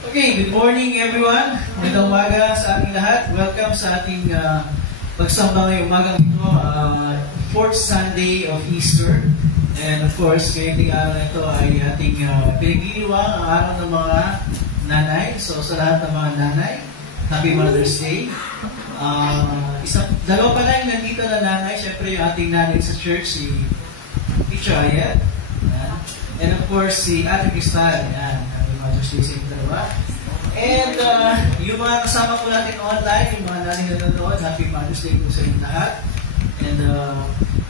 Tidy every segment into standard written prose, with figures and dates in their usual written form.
Okay, good morning everyone. Magandang umaga sa ating lahat. Welcome sa ating pagsamba ngayong umagang ito, fourth Sunday of Easter. And of course, ngayong araw na ito ay ating pinagdiriwang ang araw ng mga nanay. So sa lahat ng mga nanay, Happy Mother's Day. Dalawa pa lang nandito na nanay. Siyempre yung ating nanay sa church, si Teacher Ayat. And of course, si Ate Cristal. Happy Mother's Day sa inyo dalawa. And yung mga kasama ko natin online, yung mga nanay na nanonood, Happy Mother's Day po sa inyo lahat. And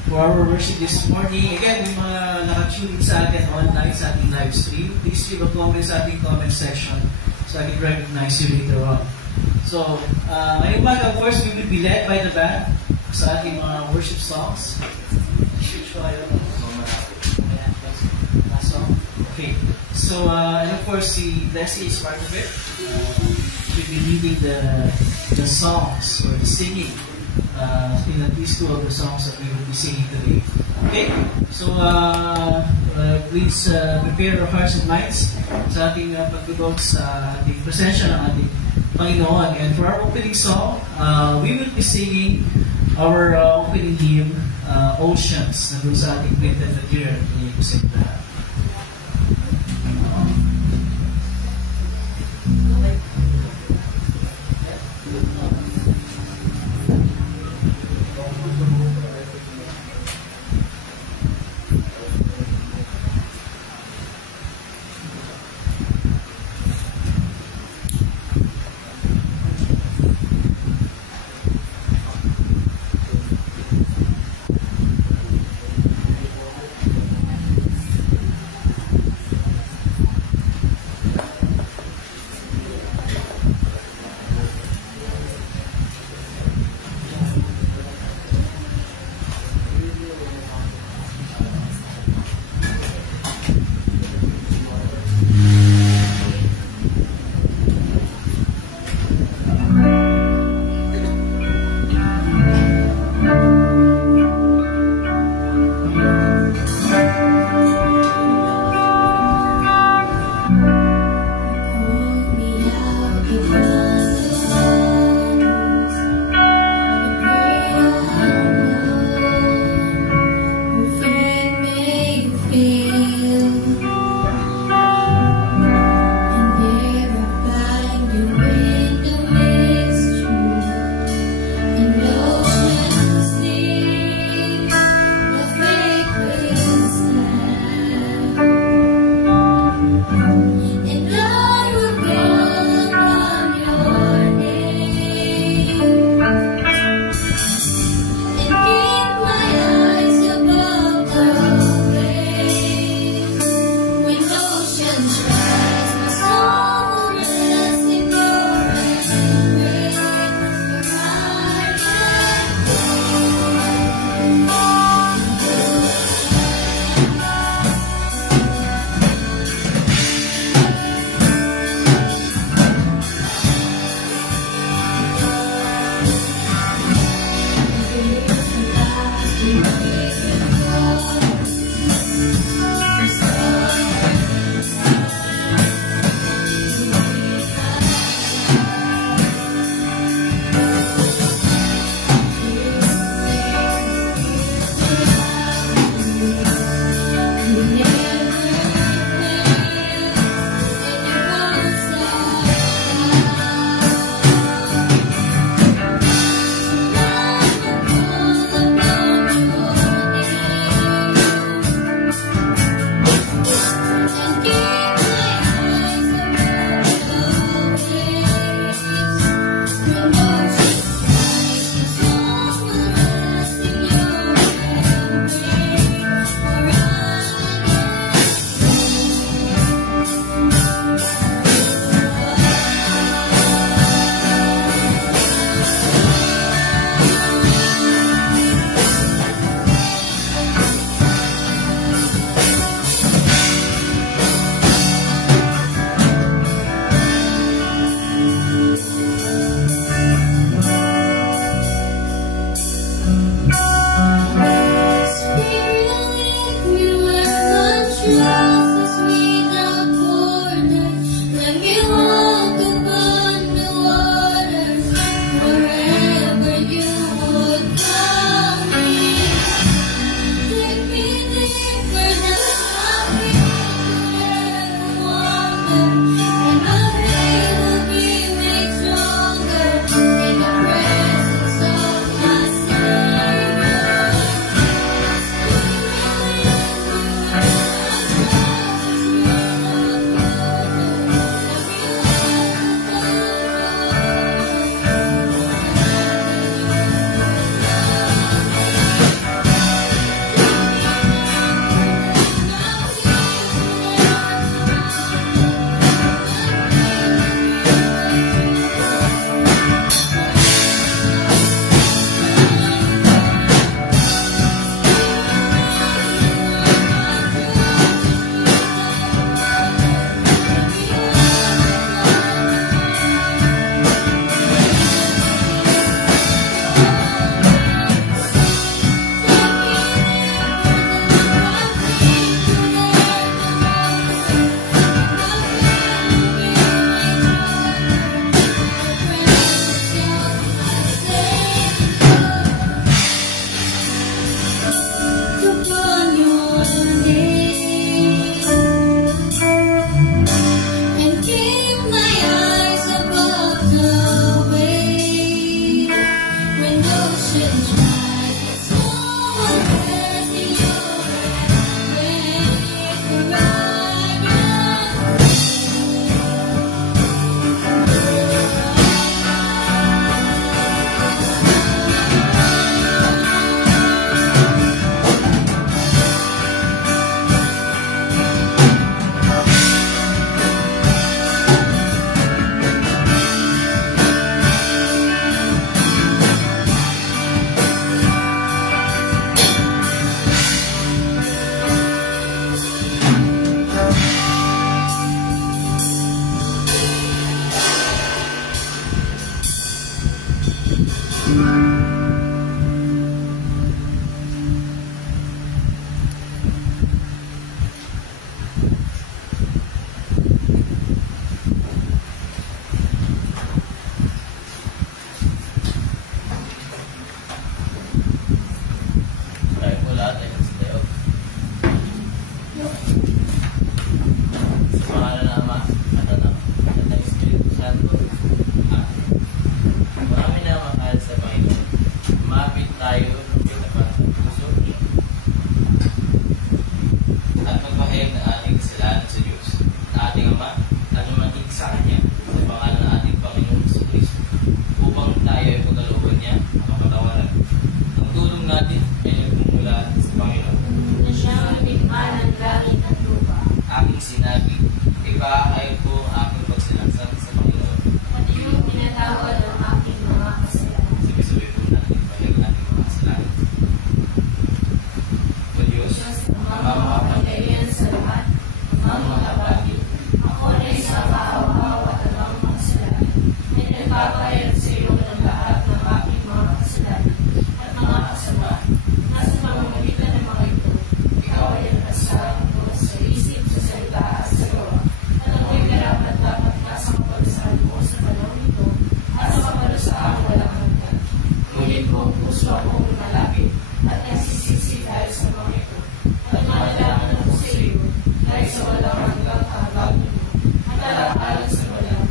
for our worship this morning, again, yung mga nakatune sa atin online sa ating live stream, please leave a comment sa ating comment section so I can recognize you later on. So, ngayong umaga, of course, we will be led by the band sa ating mga worship songs. Okay. So, and of course, Leslie is part of it. She'll be leading the songs or the singing in at least two of the songs that we will be singing today. Okay? So, please prepare our hearts and minds sa ating pagdudog sa ating presensya ng ating Panginoon. And for our opening song, we will be singing our opening hymn, Oceans, na doon sa ating printed material. Kusip na. na Ama, at Anak, at ng Espiritu Santo. Amen. Marami na mahal sa Panginoon. Lumapit tayo ng pinapan sa puso at magpahayag na ating kasalanan sa Diyos, na ating Ama, at lumating sa Kanya sa pangalan ng ating Panginoon Jesucristo, upang tayo ay pagkalooban niya at mapatawaran. Ang tulong natin ay nagmumula sa Panginoon, na siyang lumikha ng langit at lupa. aking sinabi, ipahayag ko ang aking pagsilangsang sa Panginoon. At iyong pinatawad ang aking mga kasalanan. Sabi-sabi po natin ipahayag ang ating mga kasalanan. O Diyos, Ang mga makapangyarihan sa lahat, ang mga bagay, ako na isang kaawa-awa at ang mga kasalanan, ay nagpapahayag sa iyo ng lahat ng aking mga kasalanan at mga kasama, na sa pamamagitan ng mga ito, ikaw ay nagkasama ko sa isip, sa salita at sa gawa, at ako'y karapat-dapat ka sa kapalusahan mo sa panahon ito, at sa kapalusahan walang hanggan. Ngunit kung puso akong lumalapit, at nagsisisi dahil sa mga ito, at manalangin ako sa iyo, dahil sa walang hanggang kahabagin mo, at alang-alang sa walang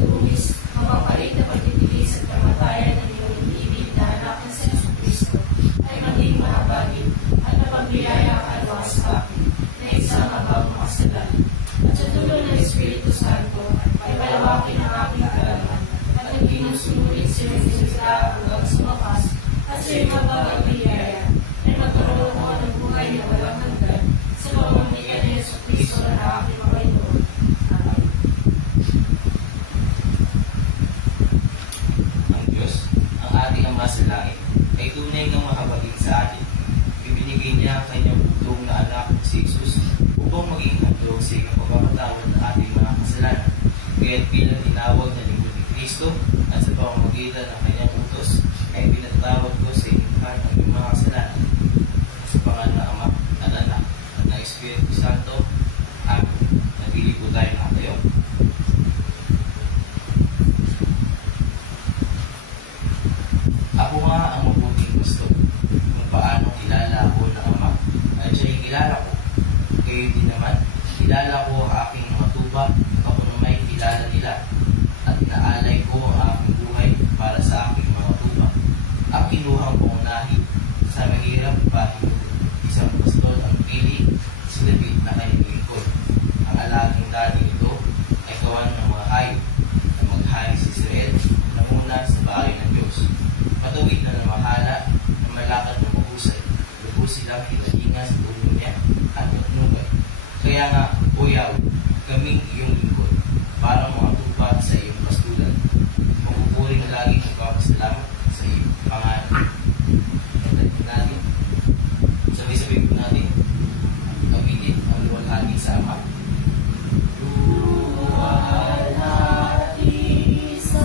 dumis, mapapait na pagtitiis at kamatayan ng iyong iniibig na anak ng sa Jesucristo, ay maging mahabagin at napagbiyaya ka nawa sa akin, na isang abang makasalanan. At sa tulong ng Espiritu Santo, ay palawakin ang aking kaalaman, at naging sunulit sa iyong salita hanggang sa wakas, at sa iyong mapagbiyaya, ay magkaroon ako ng buhay na walang hanggan, sa pamamagitan ng Jesucristo na aking Panginoon. Amen. Ang Diyos, ang ating Ama sa langit, ay tunay ng mahabagin sa atin. Ibinigay niya ang kanyang bugtong na anak si Jesus upang maging handog sa iyong pagpapatawad ng ating mga kasalanan. Kaya't bilang tinawag na lingkod ni Kristo at sa pamamagitan ng kanyang utos, ay pinatatawad ko sa inyong lahat ang iyong mga kasalanan. Sa pangalan ng Ama at Anak at ng Espiritu Santo. Amen. Nabili po tayo na kayo. Ako nga ang mabuting gusto kung paano kilala ako ng Ama at siya'y kilala ko. Gayon din naman, kilala ko ang aking mga tupa, ako naman kilala nila, at inaalay ko ang aking buhay para sa aking mga tupa. Ang kinuhang pangunahin sa mahirap pahinug, isang pastol ang pili sa David na kanyang lingkod. Ang alagang dani ito ay kawan ng mga hayop na maghahay sa Israel na muna sa bahay ng Diyos. Matuwid na namahala na malakad na mahusay. Lubos silang hinahinga sa ulo niya at matnubay. Kaya nga, O Yahweh, kaming iyong lingkod, parang mga tupa sa iyong pastulan. Magpupuri na lagi ng papasalamat sa iyong pangalan. Nagdating natin. Sabay-sabay po natin. Gamitin ang luwalhati sa Ama. Luwalhati sa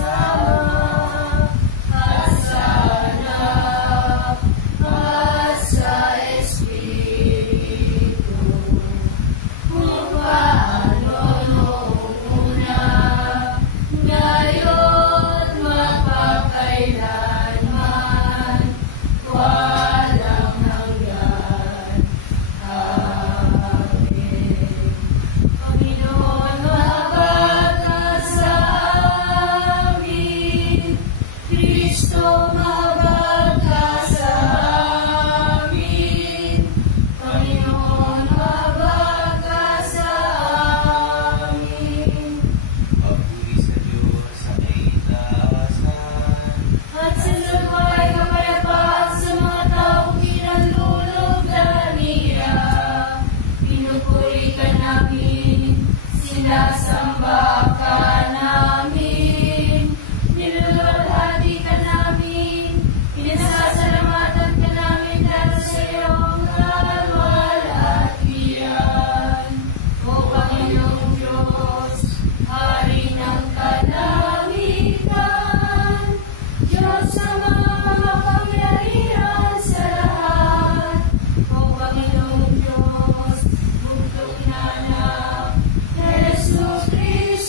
sinasamba ka namin, niluluwalhati ka namin, pinasasalamatan ka namin dahil sa iyong kaluwalhatian. O Panginoong Diyos, Hari ng kalangitan, Diyos sa mga makapangyarihan sa lahat. O Panginoong Diyos, bugtong na anak, Jesus Christ.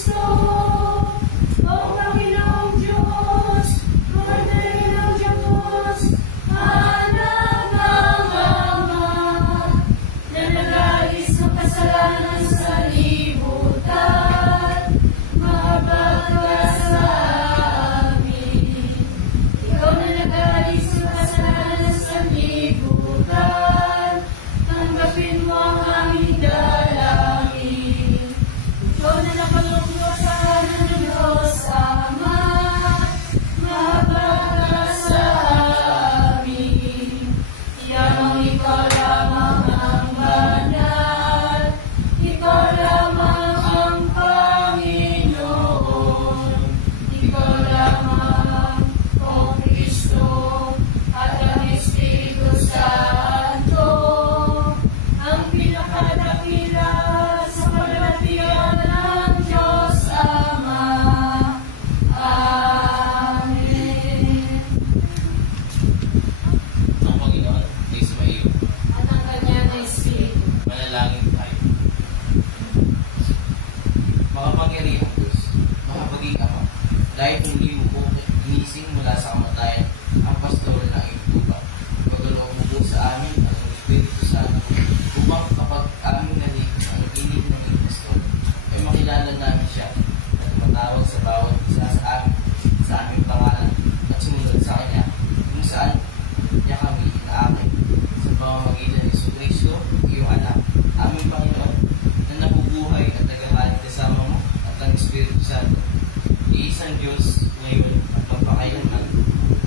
ng Diyos ngayon at magpakailanman.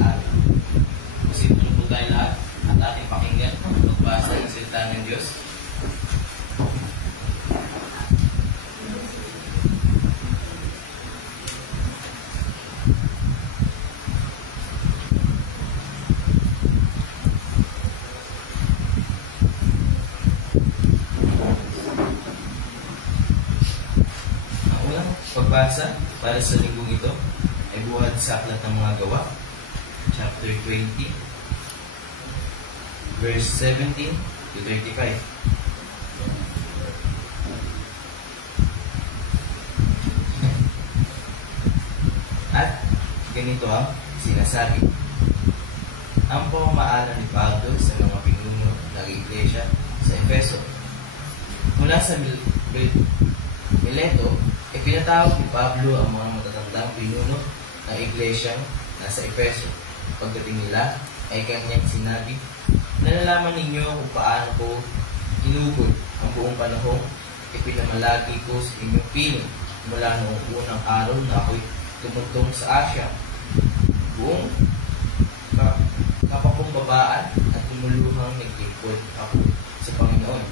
Amen. Posible po tayo lahat at ating pakinggan ang pagbasa ng salita ng Diyos. Pagbasa para sa linggong ito ay buhat sa Aklat ng Mga Gawa, chapter 20, verse 17 to 35. At ganito ang sinasabi. Ang pamamaala ni Pablo sa mga pinuno ng iglesia sa Efeso. Mula sa Mileto, ipinatawag ni Pablo ang mga matatandang pinuno ng iglesyang nasa Efeso. Pagdating nila ay kanyang sinabi, nalalaman ninyo kung paano ko inugod ang buong panahong ipinamalagi ko sa inyong piling mula noong unang araw na ako'y tumuntong sa Asya. Buong kapakumbabaan at tumuluhang naglingkod ako sa Panginoon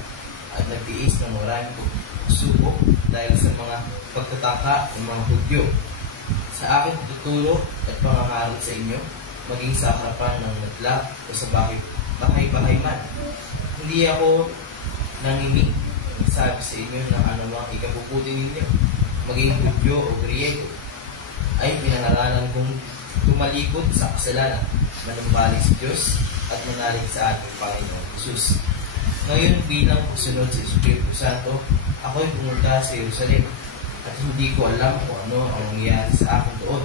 at nagtiis ng maraming subok dahil sa mga pagtataka ng mga Hudyo. Sa aking tutulong at pangangaral sa inyo, maging sa harapan ng madla o sa bahay-bahay man. Hindi ako nanginging sabi sa inyo ng anumang ikabubuti ninyo, maging Hudyo o Griego, ay pinangaralan kong tumalikod sa kasalanan, manumbalik sa Diyos at manalig sa ating Panginoon Jesus. Ngayon bilang pagsunod sa Espiritu Santo, ako'y pumunta sa Jerusalem at hindi ko alam kung ano ang nangyayari sa akin doon.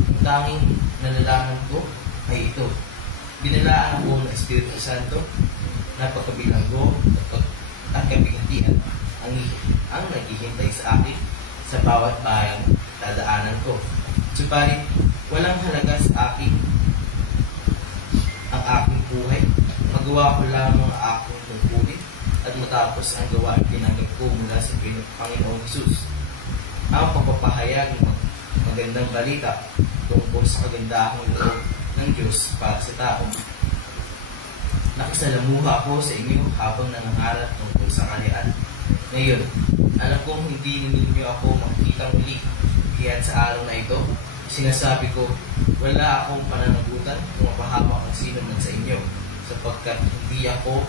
Ang tanging nalalaman ko ay ito. Binalaan ako ng Espiritu Santo na pagkabilanggo at kabighatian ang naghihintay sa akin sa bawat bayang dadaanan ko. Subalit, walang halaga sa akin ang aking buhay. Magawa ko lamang ang aking tungkulin at matapos ang gawain tinanggap ko mula sa Panginoong Jesus. Ang pagpapahayag ng magandang balita tungkol sa kagandahang loob ng Diyos para sa tao. Nakisalamuha ako sa inyo habang nangangarap tungkol sa kalyaan. Ngayon, alam kong hindi ninyo ako makikita muli. Kaya sa araw na ito, sinasabi ko, wala akong pananagutan kung mapahamak ang sino man sa inyo, sapagkat hindi ako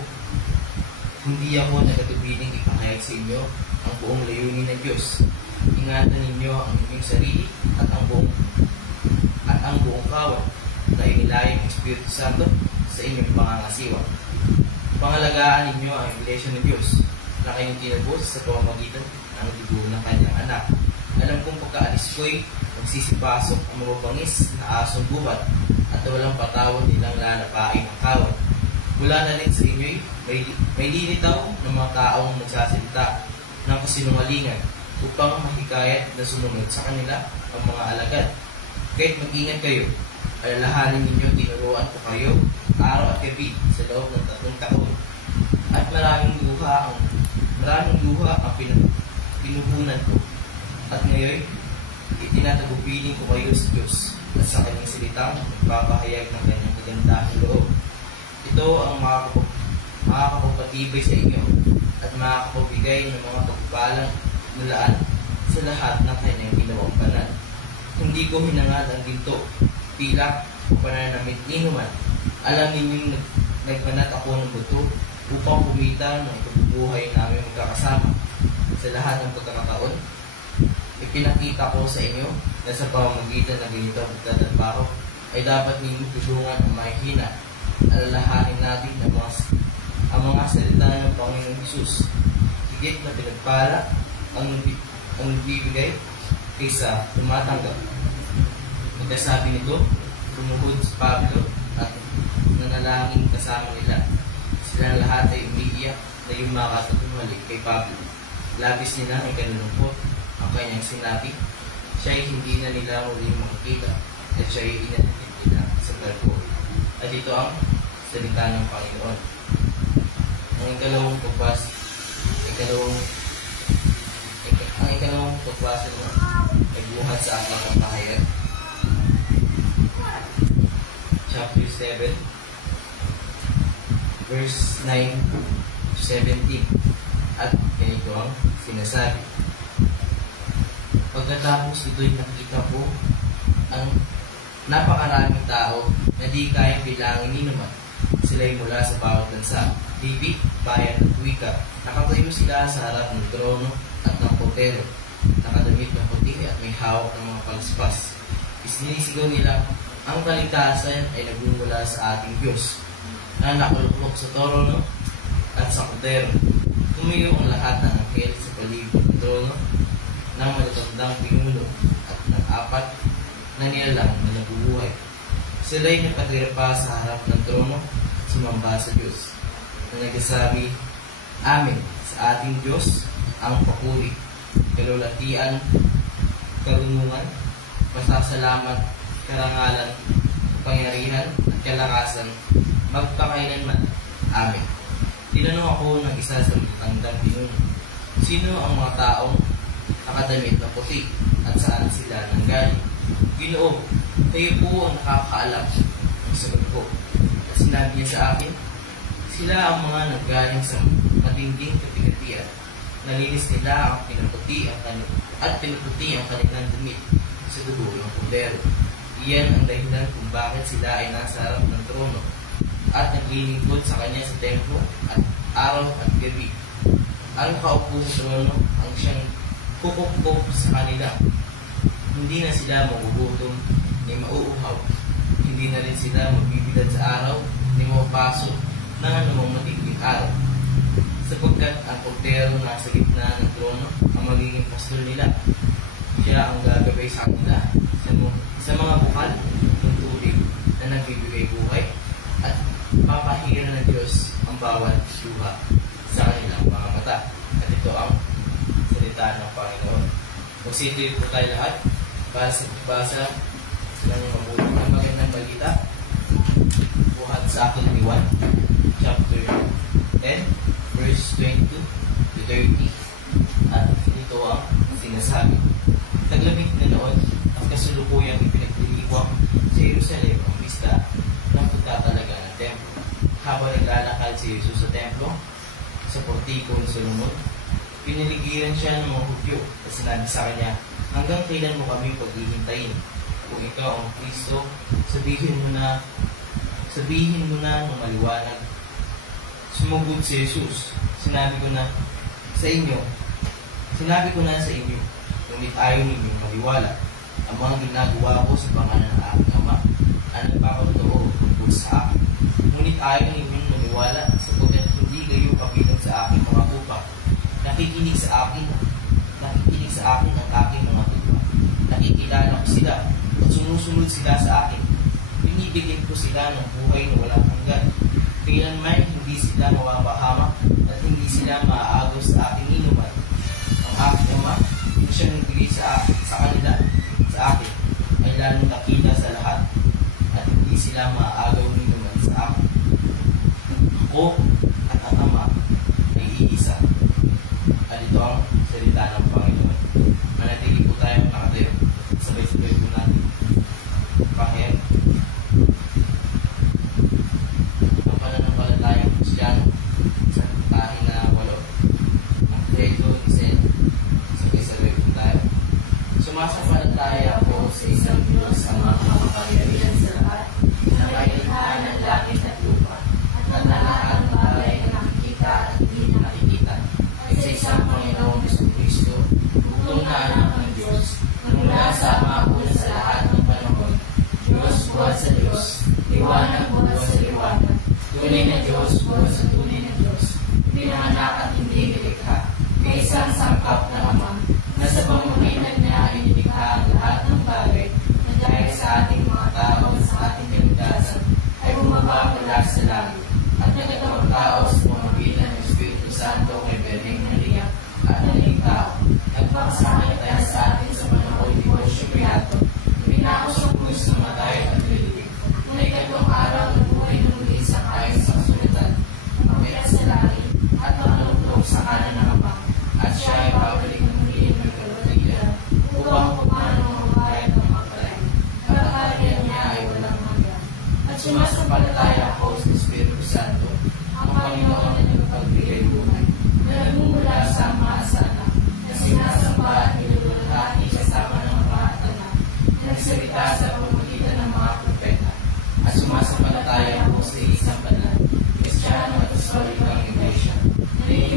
nagatubiling ipahayag sa inyo ang buong layunin ng Diyos. Ingatan ninyo ang inyong sarili at ang buong kawan na inilayang ng Espiritu Santo sa inyong pangangasiwa. Pangalagaan ninyo ang iglesia ng Diyos na kayong tinubos sa pamamagitan ng dugo ng kanyang anak. Alam kong pagkaalis ko'y magsisipasok ang mababangis na asong gubat at walang patawad nilang lalapain ang kawan. Mula na rin sa inyo'y may lilitaw ng mga taong nagsasalita ng kasinungalingan upang mahikayat na sumunod sa kanila ang mga alagad. Kahit mag-ingat kayo, alalahanin ninyo tinuruan ko kayo araw at gabi sa loob ng 3 taon. At maraming luha ang pinuhunan ko. At ngayon, itinatagupiling ko kayo sa Diyos at sa kanyang salitang magpapahayag ng kanyang kagandahang loob. Ito ang makakapagpatibay sa inyo at makakapabigay ng mga pagpapalang mulaan sa lahat ng kanyang ginawang banal. Hindi ko hinangad ang ginto, pilak o pananamit ni Numan. Alam ninyong nagbanat ako ng buto upang kumita ng ikabubuhay namin magkakasama. Sa lahat ng pagkakataon, ipinakita ko sa inyo na sa pamamagitan ng ganito ang pagtatrabaho ay dapat ninyong tulungan ang mahihina. Alalahanin natin ang mga salita ng Panginoong Jesus. Higit na pinagpala ang bibigay kaysa tumatanggap. Nagkasabi nito, tumuhod si Pablo at nanalangin kasama nila. Sila lahat ay umiiyak na yumakas at tumalik kay Pablo. Labis nila ay kanulungkot ang kanyang sinabi. Siya ay hindi na nila muling makikita at siya ay inatid nila sa barko. At ito ang salita ng Panginoon. Ang ikalawang pagbasa mo ay buhat sa aklat ng Pahayag, chapter 7, verse 9 to 17. At ganito ang sinasabi. Pagkatapos ito'y nakita ko ang napakaraming tao na di kayang bilangin ni naman. Sila'y mula sa bawat bansa, libig, bayan at wika. Nakatayo sila sa harap ng trono at ng kordero. Nakadamit ng puti at may hawak ng mga palaspas. Isinisigaw nila, ang kaligtasan ay nagmumula sa ating Diyos na nakalukok sa trono at sa kordero. Tumayo ang lahat ng anghel sa palibot ng trono ng matatandang pinuno at ng apat na nilalang na nabubuhay. Sila'y nakatira pa sa harap ng trono, sumamba sa Diyos, na nagsasabi, Amen, sa ating Diyos ang papuri, kalulatian, karunungan, pasasalamat, karangalan, kapangyarihan, at kalakasan, magpakailanman. Amen. Tinanong ako ng isa sa matandang pinuno, sino ang mga taong nakadamit na puti at saan sila nanggaling? Ginoo, kayo po ang nakakaalam. Ang sagot ko. At sinabi niya sa akin, sila ang mga nanggaling sa matinding kapigatian. Nalinis nila ang pinaputi ang kanilang damit sa dugo ng kordero. Iyan ang dahilan kung bakit sila ay nasa harap ng trono at naglilingkod sa kanya sa templo at araw at gabi. Ang kaupo sa trono ang siyang kukupkop sa kanila. Hindi na sila magugutom ni mauuhaw. Hindi na rin sila magbibilad sa araw ni mapasok ng anumang matinding araw. Sapagkat ang kordero nasa gitna ng trono ang magiging pastol nila. Siya ang gagabay sa kanila sa mga bukal ng tubig na nagbibigay buhay at papahira ng Diyos ang bawat luha sa kanilang mga mata. At ito ang salita ng Panginoon. Magsituloy po tayo lahat para sa pagbasa ng mabuting ng magandang balita buhat sa akin ni Juan chapter 10 verse 22 to 30. At ito ang sinasabi. Taglamig na noon ang kasulukuyang ipinagdiriwang sa Jerusalem ang pista ng pagtatalaga ng templo. Habang naglalakad si Jesus sa templo sa portiko ni Solomon, piniligiran siya ng mga Hudyo at sinabi sa kanya, hanggang kailan mo kami paghihintayin? Kung ikaw ang Kristo, sabihin mo na ng maliwanag. Sumugod si Jesus, sinabi ko na sa inyo, ngunit ayaw ninyong maliwala. Ang mga ginagawa ko sa pangalan ng aking Ama, ang nagpapatotoo tungkol sa akin. Ngunit ayaw ninyong maniwala sapagkat hindi kayo kabilang sa aking mga tupa. Nakikinig sa akin ang aking mga tupa. Nakikilala ko sila at sumusunod sila sa akin. Binibigyan ko sila ng buhay na walang hanggan. Kailanman hindi sila mapapahamak at hindi sila maaagaw sa aking inuman. Ang aking Ama, kung siya nagbigay sa akin, ay lalong nakita sa lahat at hindi sila maaagaw inuman sa akin. Ako at ang Ama ay iisa. At ito ang salita ng Panginoon. Manatili po tayo nakatayo. Sabay-sabay po natin. Panginoon, ang pananampalatayang Kristiyano sa tahi na 8. Ang kredo ni Sen. Sabay-sabay po tayo. Sumasampalataya po sa isang Diyos ang mga makapangyarihan sa lahat, na may likhaan ng langit at lupa, at ang lahat ng bagay na nakikita at hindi na nakikita, ay sa isang Panginoong Jesucristo, bukong na anak ng Diyos, na mula sa Ama una sa lahat ng panahon, Diyos buhat sa Diyos, liwanag buhat sa liwanag, tunay na Diyos buhat sa tunay na Diyos, pinanganak at hindi nilikha, may isang sangkap na Ama, na sa pamamagitan niya inilikha ang lahat ng bagay na dahil sa ating mga tao at sa ating kaligtasan ay bumaba mula sa langit at nagkatawang tao sa pamamagitan ng Espiritu Santo kay Birheng Maria at naging tao. Nagpakasakitan sa atin sa panahon ni Poncio Pilato, pinako sa krus na matay at nilibig. Ngunit ikatawang araw na buhay ng muli sa kain sa kasulatan,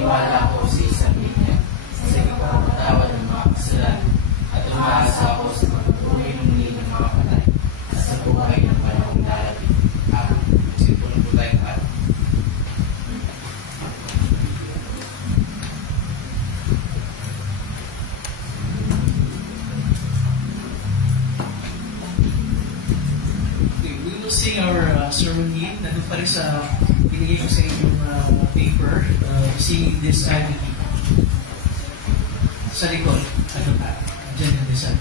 naniniwala ako sa isang linya, sa ipagpapatawad ng mga kasalanan, at umaasa ako sa pagtuloy ng muli ng mga patay, at sa buhay ng panahong darating. Amen. Sipunan po tayong araw. Okay, we will sing our sermon hymn. Nandun pa rin sa binigay ko sa inyong paper. Singing this ID. Sa likod. Ano pa? Diyan yung design.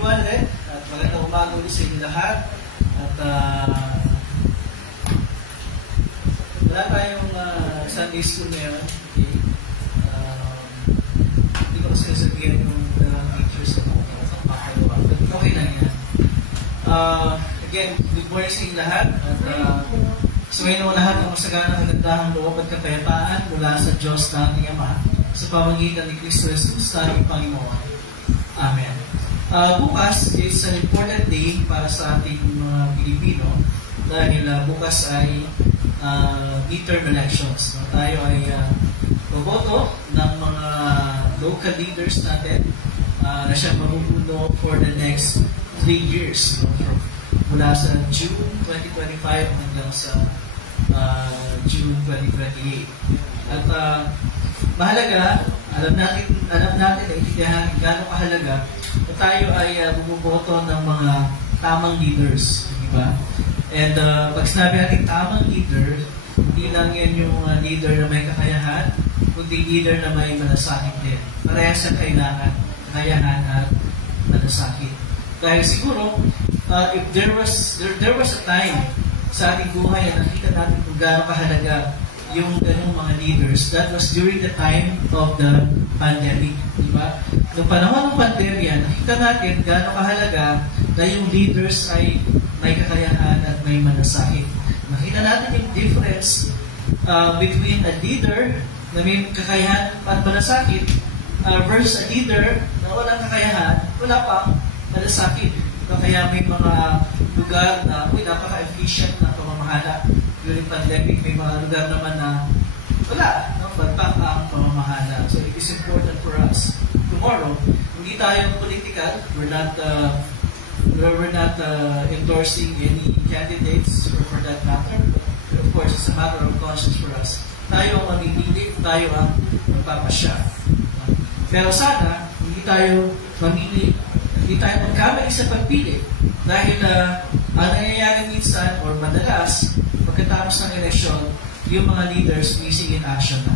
everyone at magandang umaga ulit sa inyo lahat. At wala tayong Sunday school ngayon. Okay? Hindi ko kasi sabihin yung teachers sa pakalawa. But okay lang yan. Again, good morning sa inyo lahat. At sumayin mo lahat ng masaganang kagandahang loob at kapayapaan mula sa Diyos na ating Ama sa pamamagitan ni Kristo Jesus na ating Panginoon. Amen. Bukas is an important day para sa ating mga Pilipino dahil bukas ay midterm elections. Tayo ay boboto ng mga local leaders natin na siya mabubuno for the next 3 years. Mula sa June 2025 hanggang sa June 2028. At mahalaga, alam natin na itindihan gaano kahalaga na tayo ay bumuboto ng mga tamang leaders, di ba? And pag sinabi natin tamang leader, hindi lang yan yung leader na may kakayahan, kundi leader na may malasakit din. Parehas sa kailangan, kakayahan at malasakit. Dahil siguro, if there was a time sa ating buhay na nakita natin kung gaano kahalaga yung ganung mga leaders, that was during the time of the pandemic, di ba? Noong panahon ng pandemya, nakita natin gaano kahalaga na yung leaders ay may kakayahan at may malasakit. Nakita natin yung difference between a leader na may kakayahan at malasakit versus a leader na walang kakayahan, wala pang malasakit. Kaya may mga lugar na napaka-efficient na pamamahala. During pandemic, may mga lugar naman na wala, bagpak ang pamamahala. So it is important for us. Tomorrow, hindi tayo political. We're not endorsing any candidates for that matter. But of course, it's a matter of conscience for us. Tayo ang mamimili, tayo ang magpapasya. Pero sana, hindi tayo mamili, hindi tayo magkamali sa pagpili. Dahil ang nangyayari minsan or madalas, pagkatapos ng eleksyon, yung mga leaders missing in action na.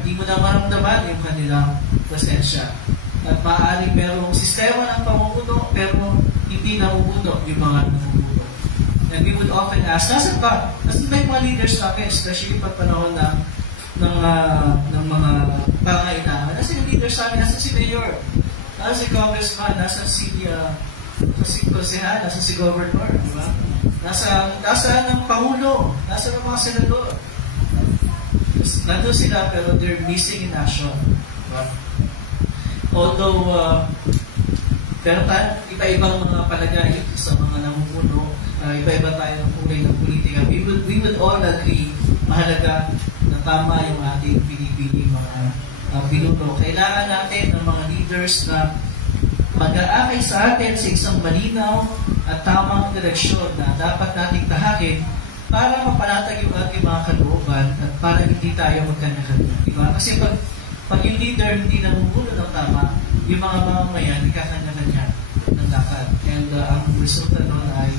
Hindi mo na maramdaman yung kanilang presensya. At maaaring merong sistema ng pamumuno, pero hindi namumuno yung mga namumuno. And we would often ask, nasan ba? Nasan ba yung mga leaders natin, especially pag panahon ng mga pangailangan? Nasan yung leaders natin? Nasan si Mayor? Nasan si Congressman? Nasan si Konsehal? Nasan si Governor? Diba? Nasa ng Pangulo, nasa ng mga senador. Nandun sila pero they're missing in action. Diba? Although, pero iba-ibang mga palagay sa mga namumuno, iba-iba tayo ng kulay ng politika. We would all agree, mahalaga na tama yung ating pinipili mga pinuno. Kailangan natin ng mga leaders na mag-aakay sa atin sa isang malinaw at tamang direksyon na dapat nating tahakin para mapanatag yung ating mga kalooban at para hindi tayo magkanya-kanya. Diba? Kasi pag yung leader hindi namumuno ng tama, yung mga mamamayan nagkakanya-kanya ng lakad. And ang resulta noon ay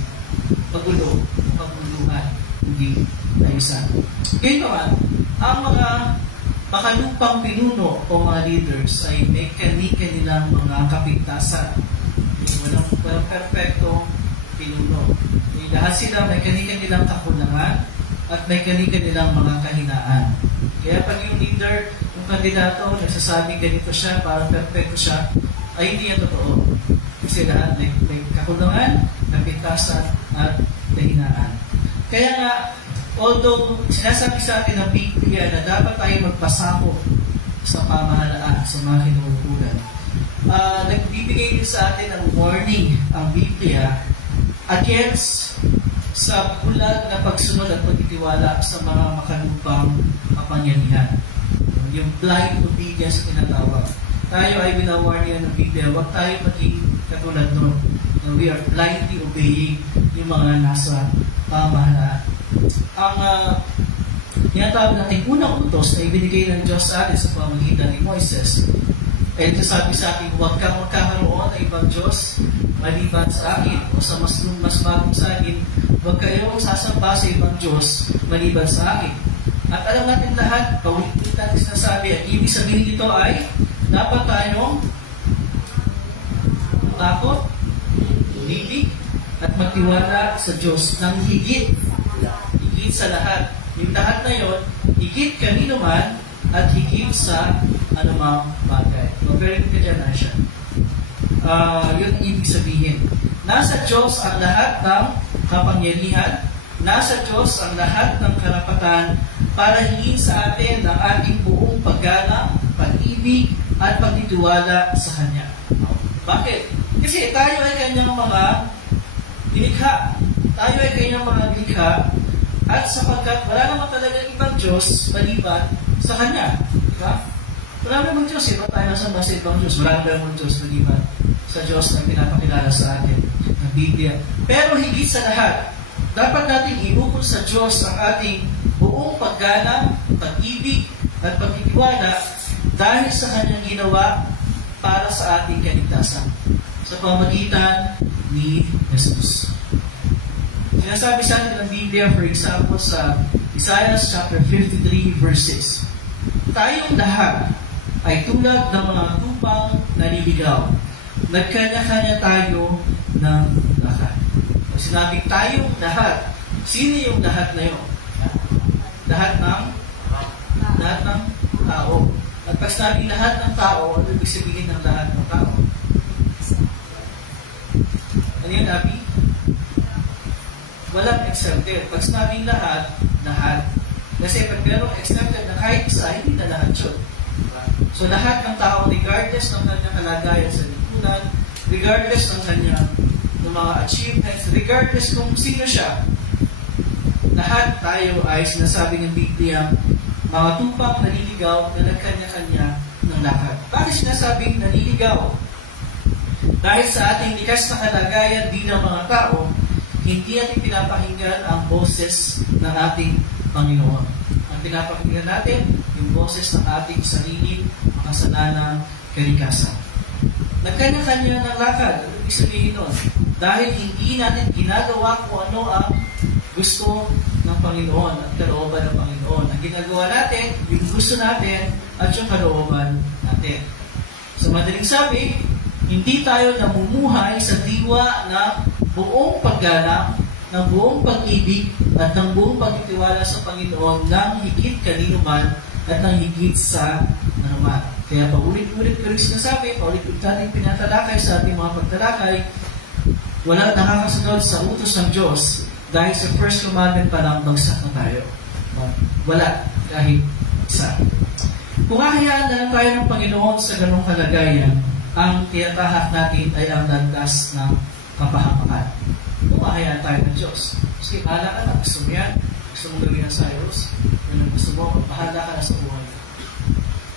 paguluhan, hindi tayo-san. Ngayon naman, ang mga makalupang pinuno o mga leaders ay may kani-kanilang mga kapintasan. Walang perfectong pinuno. Lahat sila may kani-kanilang kakulangan at may kani-kanilang mga kahinaan. Kaya pag yung leader, yung kandidato, nagsasabing ganito siya, parang perfecto siya, ay hindi yan totoo. Kasi lahat may kakulangan, kapintasan at kahinaan. Kaya nga, although sinasabi sa atin ng Biblia na dapat tayo magpasako sa pamahalaan, sa mga hinuhukulan, nagbibigay din sa atin ng warning ang Biblia against sa bulag na pagsunod at pagtitiwala sa mga makalupang kapangyarihan. Yung blind obedience tinatawag. Tayo ay binawarning ng Biblia, huwag tayo maging katulad nun. We are blindly obeying yung mga nasa pamahalaan. Ang tinatawag natin unang utos na ibinigay ng Diyos sa atin sa pamamagitan ni Moises. Kaya ito sabi sa atin, huwag kang magkakaroon ng ibang Diyos maliban sa akin o sa mas bagong sa akin, huwag kayong sasamba sa ibang Diyos maliban sa akin. At alam natin lahat, paulit-ulit natin sinasabi, at ibig sabihin ito ay dapat tayong takot, tumibig, at magtiwala sa Diyos ng higit. Higit sa lahat. Yung lahat na yon, higit kanino man at higit sa anumang bagay. Very good ka dyan, Asha. Yun ibig sabihin. Nasa Diyos ang lahat ng kapangyarihan, nasa Diyos ang lahat ng karapatan para hingin sa atin ang ating buong paggalang, pag-ibig, at pagtitiwala sa Kanya. Bakit? Kasi tayo ay Kanyang mga nilikha. Tayo ay Kanyang mga nilikha, at sapagkat wala naman talaga ibang Diyos maliban sa Kanya. Diba? Wala namang Diyos. Iba tayo nasamba sa ibang Diyos. Wala namang Diyos maliban sa Diyos na pinapakilala sa atin ng Biblia. Pero higit sa lahat, dapat natin ibukol sa Diyos ang ating buong paggalang, pag-ibig, at pagtitiwala dahil sa Kanyang ginawa para sa ating kaligtasan sa pamamagitan ni Jesus. Sinasabi sa atin ng Biblia, for example, sa Isaiah chapter 53, verse 6. Tayong lahat ay tulad ng mga tupang naliligaw. Nagkanya-kanya tayo ng lakad. Pag sinabing tayong lahat, sino yung lahat na yun? Lahat ng tao. At pag sinabing lahat ng tao, ano ibig sabihin ng lahat ng tao? Ano yun, Abby? Walang exempted. Pag sinabing lahat, lahat. Kasi pag merong exempted na kahit isa, hindi na lahat yun. So lahat ng tao, regardless ng kanyang kalagayan sa lipunan, regardless ng kanyang mga achievements, regardless kung sino siya, lahat tayo ay sinasabi ng Biblia, mga tupang naliligaw na nagkanya-kanya ng lakad. Bakit sinasabing naliligaw? Dahil sa ating likas na kalagayan bilang mga tao, hindi natin pinapakinggan ang boses ng ating Panginoon. Ang pinapakinggan natin, yung boses ng ating sariling kasalanang kalikasan. Nagkanya-kanya ng lakad. Ano ibig sabihin nun? Dahil hindi natin ginagawa kung ano ang gusto ng Panginoon at kalooban ng Panginoon. Ang ginagawa natin, yung gusto natin at yung kalooban natin. Sa madaling sabi, hindi tayo namumuhay sa diwa ng buong paggalang, ng buong pag-ibig at ng buong pagtitiwala sa Panginoon ng higit kanino man at ng higit sa anuman. Kaya paulit-ulit ko rin sinasabi, paulit-ulit natin pinatalakay sa ating mga pagtalakay, wala nakakasunod sa utos ng Diyos dahil sa first commandment pa lang bagsak na tayo. Wala kahit isa. Kung hahayaan na lang tayo ng Panginoon sa ganong kalagayan, ang tinatahak natin ay ang landas ng kapahamakan. Kung hahayaan tayo ng Diyos. Sige, bahala ka na. Gusto mo yan? Gusto mo gawin ang Cyrus? Yun ang gusto mo, bahala ka na sa buhay.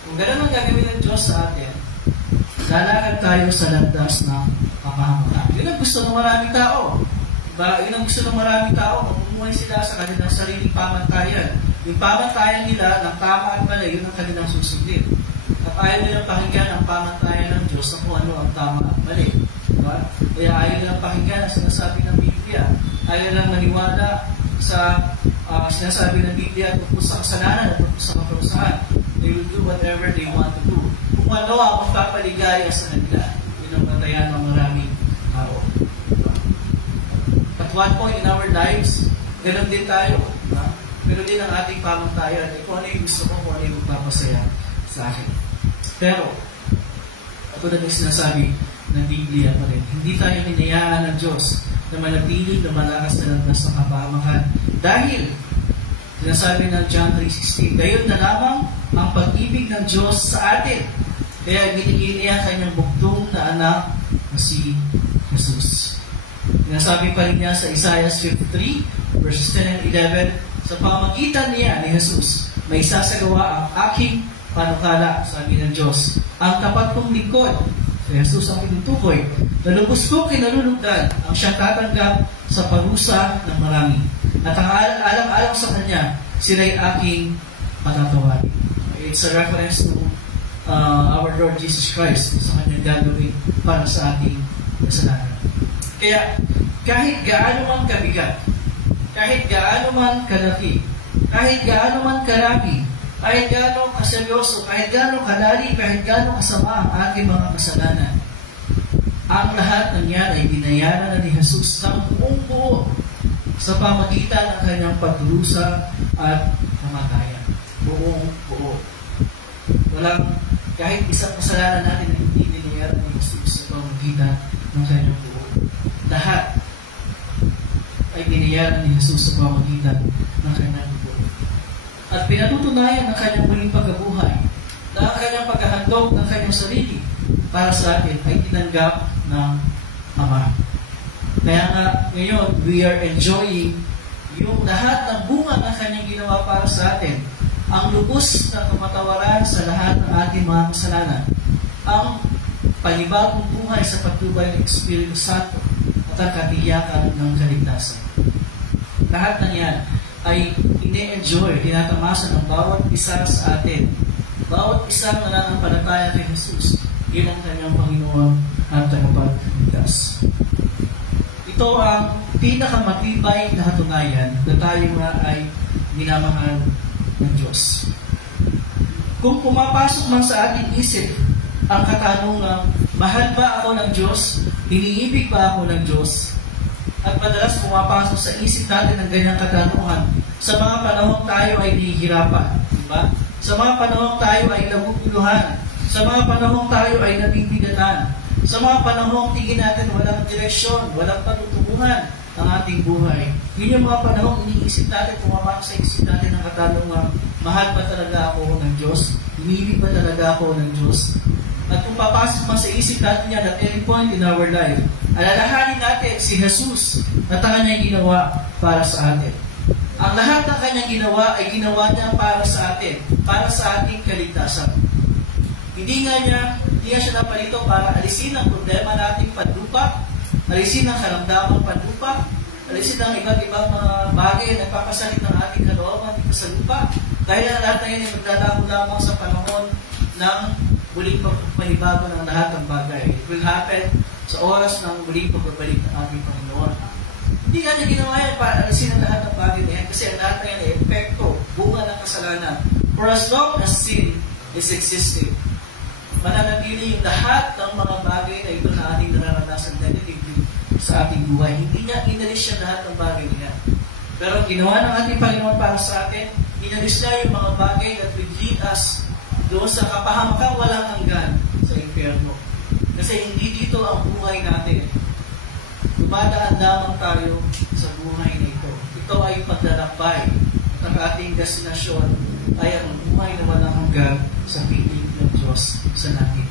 Kung gano'n ang gagawin ng Diyos sa atin, lalakad tayo sa landas ng kapahamakan. Yun ang gusto ng maraming tao. Diba? Yun ang gusto ng maraming tao. Mamumuhay sila sa kanilang sariling pamantayan. Yung pamantayan nila ng tama at mali, yun ang kanilang susundin. At ayaw nilang pakinggan ang pamantayan ng Diyos na kung ano ang tama at mali. Diba? Kaya ayaw nilang pakinggan ang sinasabi ng Biblia. Ayaw nilang maniwala sa sinasabi ng Biblia tungkol sa kasalanan at tungkol sa kaparusahan. They will do whatever they want to do. Kung ano ang magpapaligaya sa kanila, yun ang batayan ng maraming tao. At one point in our lives, ganoon din tayo. Diba? Pero din ang ating pamantayan. Kung ano yung gusto ko, kung ano yung magpapasaya sa akin. Pero, ito na yung sinasabi ng Biblia pa rin. Hindi tayo hinayaan ng Diyos na manatili na malakas na landas ng kapahamakan. Dahil, sinasabi ng John 3:16, gayon na lamang ang pag-ibig ng Diyos sa atin. Kaya binigay niya kanyang bugtong na anak na si Jesus. Sinasabi pa rin niya sa Isaiah 53, verses 10 and 11, sa pamagitan niya ni Jesus, may sasagawa ang aking panukala, sabi ng Diyos. Ang tapat kong lingkod, si Jesus ang tinutukoy, na lubos ko kinalulugdan ang siyang tatanggap sa parusa ng marami. At ang alam-alam sa kanya, sila'y aking patatawarin. It's a reference to our Lord Jesus Christ sa kanyang gagawin para sa ating kasalanan. Kaya, kahit gaano man kabigat, kahit gaano man kalaki, kahit gaano man karami, kahit gaano kaseryoso, kahit gaano kalali, kahit gaano kasama ang ating mga kasalanan, Ang lahat ng yan ay binayaran na ni Jesus ng buong buo sa pamagitan ng kanyang pagdurusa at kamatayan. Buong buo. Walang kahit isang kasalanan natin na hindi binayaran ni Jesus sa pamagitan ng kanyang buo. Lahat ay binayaran ni Jesus sa pamagitan ng kanyang buo. At pinatutunayan ng kanyang muling pagkabuhay na ang kanyang paghahandog ng kanyang sarili para sa atin ay tinanggap ng Ama. Kaya nga, ngayon, we are enjoying yung lahat ng bunga ng kanyang ginawa para sa atin. Ang lubos na kamatawaran sa lahat ng ating mga kasalanan. Ang panibagong buhay sa patnubay ng Espiritu Santo at ang katiyakan ng kaligtasan. Lahat ng yan ay ine-enjoy, tinatamasa ng bawat isa sa atin. Bawat isang nananampalataya kay Jesus bilang kanyang Panginoon at tagapagligtas. Ito ang pinakamatibay na katunayan na tayo nga ay minamahal ng Diyos. Kung pumapasok man sa ating isip ang katanungan, mahal ba ako ng Diyos? Iniibig ba ako ng Diyos? At madalas pumapasok sa isip natin ang ganyang katanungan sa mga panahon tayo ay nahihirapan. Diba? Sa mga panahon tayo ay naguguluhan. Sa mga panahon tayo ay nabibigatan. Sa mga panahon tingin natin walang direksyon, walang patutunguhan ng ating buhay. Yun yung mga panahon iniisip natin, pumapasok sa isip natin ang katanungan, mahal ba talaga ako ng Diyos? Iniibig ba talaga ako ng Diyos? At kung papasok man sa isip natin yan at any point in our life, alalahanin natin si Jesus at ang kanyang ginawa para sa atin. Ang lahat ng kanyang ginawa ay ginawa niya para sa atin, para sa ating kaligtasan. Hindi nga siya napalito para alisin ang problema nating panlupa, alisin ang karamdamang panlupa, alisin ang iba't ibang mga bagay na nagpapasalit ng ating kalooban dito sa lupa. Dahil ang lahat na yan ay magdadako lamang sa panahon ng muling pagpapanibago ng lahat ng bagay. It will happen sa oras ng muling pagbabalik ng ating Panginoon. Hindi nga niya ginawa yan para alisin ang lahat ng bagay na yan kasi ang lahat na yan ay epekto, bunga ng kasalanan. For as long as sin is existing, mananatili yung lahat ng mga bagay na ito na ating nararanasan negatively sa ating buhay. Hindi niya inalis siya lahat ng bagay niya. Pero ginawa ng ating Panginoon para sa atin, inalis niya yung mga bagay that will lead us doon sa kapahamakang walang hanggan sa impyerno. Kasi hindi dito ang buhay natin. Dumadaan lamang tayo sa buhay na ito. Ito ay paglalakbay. At ang ating destinasyon ay ang buhay na walang hanggan sa piling ng Diyos sa langit.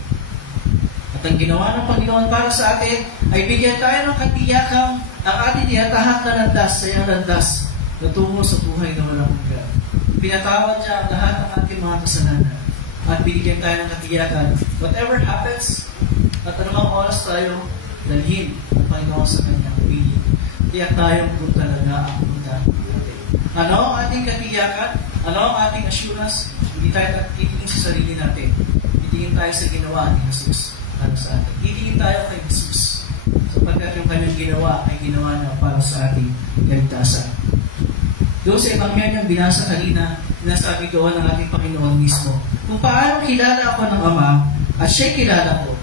At ang ginawa ng Panginoon para sa atin ay bigyan tayo ng katiyakang ang ating iatahak na landas sa iyang landas na tungo sa buhay na walang hanggan. Pinatawad niya ang lahat ng ating mga kasalanan at binigyan tayo ng katiyakan. Whatever happens, at anumang oras tayo dalhin ng Panginoon sa kanyang piling. Tiyak tayong kung talaga ang punta natin. Ano ang ating katiyakan? Ano ang ating assurance? Hindi tayo titingin sa sarili natin. Titingin tayo sa ginawa ni Jesus para sa atin. Titingin tayo kay Jesus sapagkat yung kanyang ginawa ay ginawa niya para sa ating kaligtasan. Doon sa Ebanghelyo binasa kanina, nasabi doon ng ating Panginoon mismo, kung paano kilala ako ng Ama at siya'y kilala ko.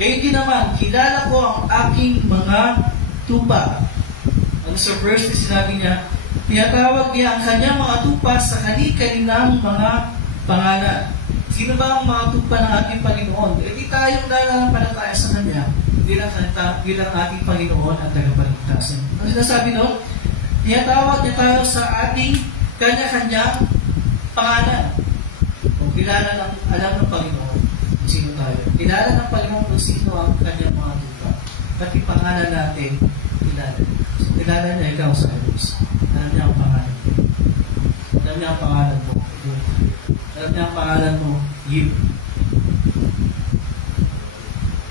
Kaya din naman, kilala ko ang aking mga tupa. Ano sa verse na sinabi niya, tinatawag niya ang kanyang mga tupa sa kani-kaninang mga pangalan. Sino ba ang mga tupa ng ating Panginoon? Hindi tayong nananampalataya sa Kanya bilang ating Panginoon at tagapagligtasan. Ano sinasabi doon? Tinatawag niya tayo sa ating kanya-kanyang pangalan. Kung kilala ng, alam ng Panginoon kung sino tayo. Kilala ng Panginoon kung sino ang kanyang mga tupa. Pati pangalan natin, kilala. So, kilala niya ikaw sa Diyos. Alam niya ang pangalan mo. Alam niya ang pangalan mo. Alam niya ang pangalan mo, you.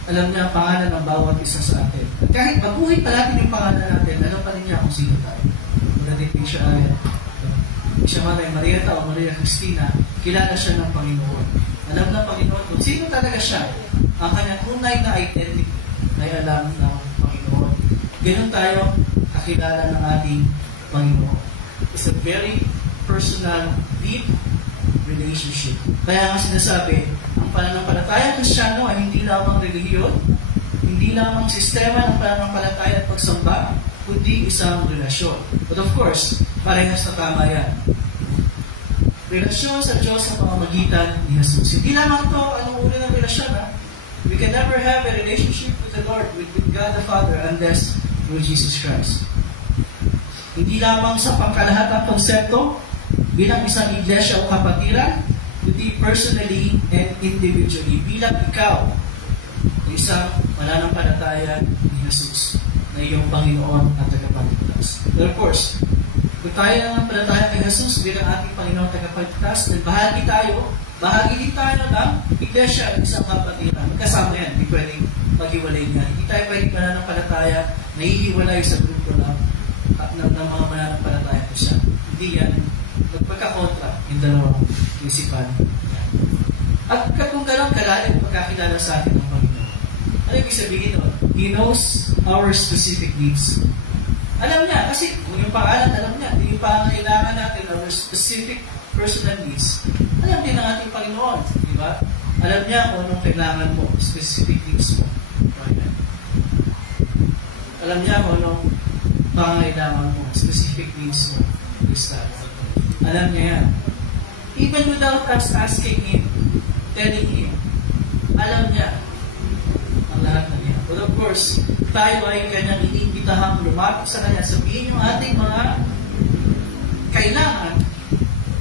Alam niya ang pangalan ng bawat isa sa atin. At kahit mabuhay pa natin yung pangalan natin, alam pa rin niya kung sino tayo. Nadating siya ay siya man ay Marieta o Maria Cristina, kilala siya ng Panginoon. Alam ng Panginoon kung sino talaga siya. Ang kanyang tunay na identity ay alam ng Panginoon. Ganun tayo kakilala ng ating Panginoon. It's a very personal, deep relationship. Kaya nga sinasabi, ang pananampalatayang Kristiyano ay hindi lamang relihiyon, hindi hindi lamang sistema ng pananampalataya at pagsamba, kundi isang relasyon. But of course, parehas na tama yan. Relasyon sa Diyos sa pamamagitan ni Jesus. Hindi lamang ito anong uri ng relasyon. We can never have a relationship with the Lord, with God the Father, unless through Jesus Christ. Hindi lamang sa pangkalahatang konsepto bilang isang iglesia o kapatiran, kundi personally and individually bilang ikaw, isang mananampalataya ni Jesus na iyong Panginoon at tagapagligtas. But of course, kung tayo nananampalataya kay Jesus bilang ating Panginoon at tagapagligtas, then bahagi din tayo ng iglesia at isang kapatiran. Magkasama yan, hindi pwedeng maghiwalay nga. Hindi tayo pwedeng mananampalataya na hihiwalay sa grupo ng mga mananampalataya ko siya. Hindi yan. Magpagkakontra yung dalawang isipan. At kung gano'ng kalalim pagkakilala sa atin ng Panginoon, ano ibig sabihin nun? He knows our specific needs. Alam niya, kasi kung yung pangalan, alam niya, yung pangangailangan natin, our specific personal needs, alam din ng ating Panginoon, di ba? Alam niya kung anong kailangan mo, specific needs mo. Alam niya kung anong pangangailangan mo, specific needs mo. Alam niya yan. Even without us asking Him, telling Him, alam niya ang lahat na niya. But of course, tayo ay kanyang iniimbitahang lumapit sa Kanya, sabihin yung ating mga kailangan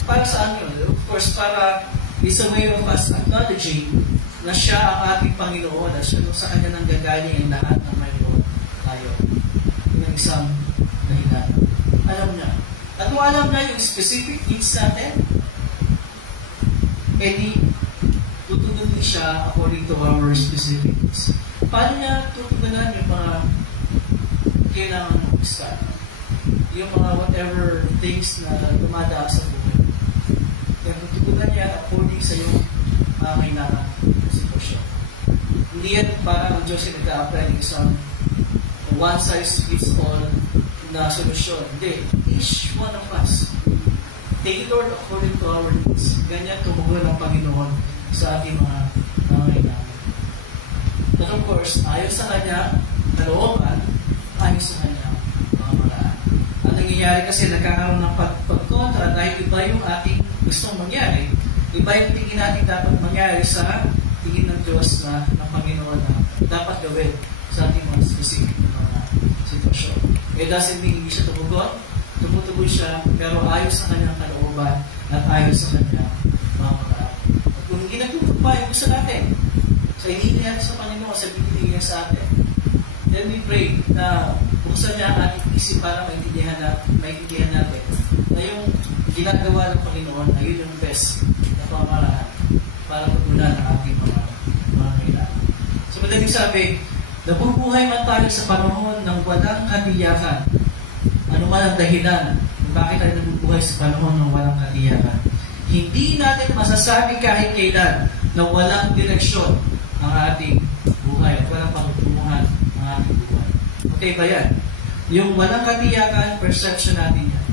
para saan yun? Of course, para it's a way of us acknowledging na siya ang ating Panginoon, na siya sa Kanya nang gagaling ang lahat ng mayroon tayo. Yung isang dahilan. Alam niya. At kung alam na yung specific needs natin, edi tutugunin siya according to our specific needs. Paano niya tutugunan yung mga kailangan ng gusto? Yung mga whatever things na dumadaan sa buhay. Kaya tutugunan niya according sa yung kailangan ng sitwasyon. Hindi yan parang ang Diyos yung nag-a-apply ng isang one-size-fits-all na solusyon. Hindi. Each one of us, tailored according to our needs. Ganyan tumugon ng Panginoon sa ating mga kailangan. But of course, ayon sa Kanya, kalooban, ayon sa Kanya, mga maraan. Ang nangyayari kasi, nagkakaroon ng pagkontra dahil iba yung ating gustong mangyari. Iba yung tingin natin dapat mangyari sa tingin ng Diyos na ng Panginoon na dapat gawin sa ating mga specific na mga sitwasyon. It doesn't mean hindi siya tumugon. Tumutugon siya, pero ayon sa kanyang kalooban at ayon sa kanyang mga paraan. At kung hindi nagtutugma yung gusto natin, sa hinihingi natin sa Panginoon, sa binibigay niya sa atin, then we pray na buksan niya ang ating isip para maintindihan natin na yung ginagawa ng Panginoon ay yun yung best na pamaraan para tugunan ang ating mga kailangan. So, madaling sabi, nabubuhay man tayo sa panahon ng walang katiyakan. Ano man ang dahilan kung bakit tayo nabubuhay sa panahon ng walang katiyakan. Hindi natin masasabi kahit kailan na walang direksyon ang ating buhay at walang pagtutunguhan ang ating buhay. Okay ba yan? Yung walang katiyakan, perception natin yan.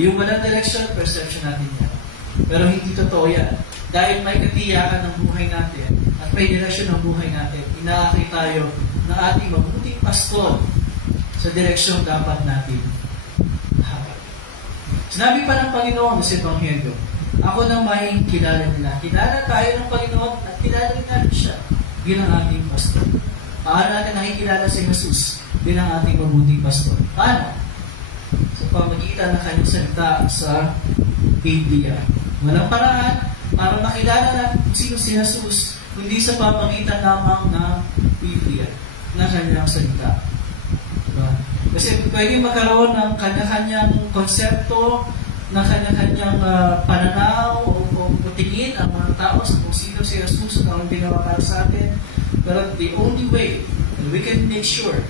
Yung walang direksyon, perception natin yan. Pero hindi totoo yan. Dahil may katiyakan ng buhay natin at may direksyon ng buhay natin, inaakit tayo ng ating mabuting pastor sa direksyon dapat natin hakat. Sinabi pa ng Panginoon sa Ebanghelyo, ako nang may kilala nila. Kilala tayo ng Panginoon at kilala rin natin siya bilang ating pastor. Paano natin nakikilala si Jesus bilang ating mabuting pastor? Paano? Sa pamagitan ng kanyang salita sa Biblia. Walang paraan para makilala natin kung sino si Jesus, kundi sa pamagitan lamang ng Biblia na kanyang salita. Diba? Kasi pwede magkaroon ng kanya-kanyang konsepto, ng kanya-kanyang pananaw o tingin ang mga tao sa kung sino si Jesus at ang ginawa para sa atin. Pero the only way that we can make sure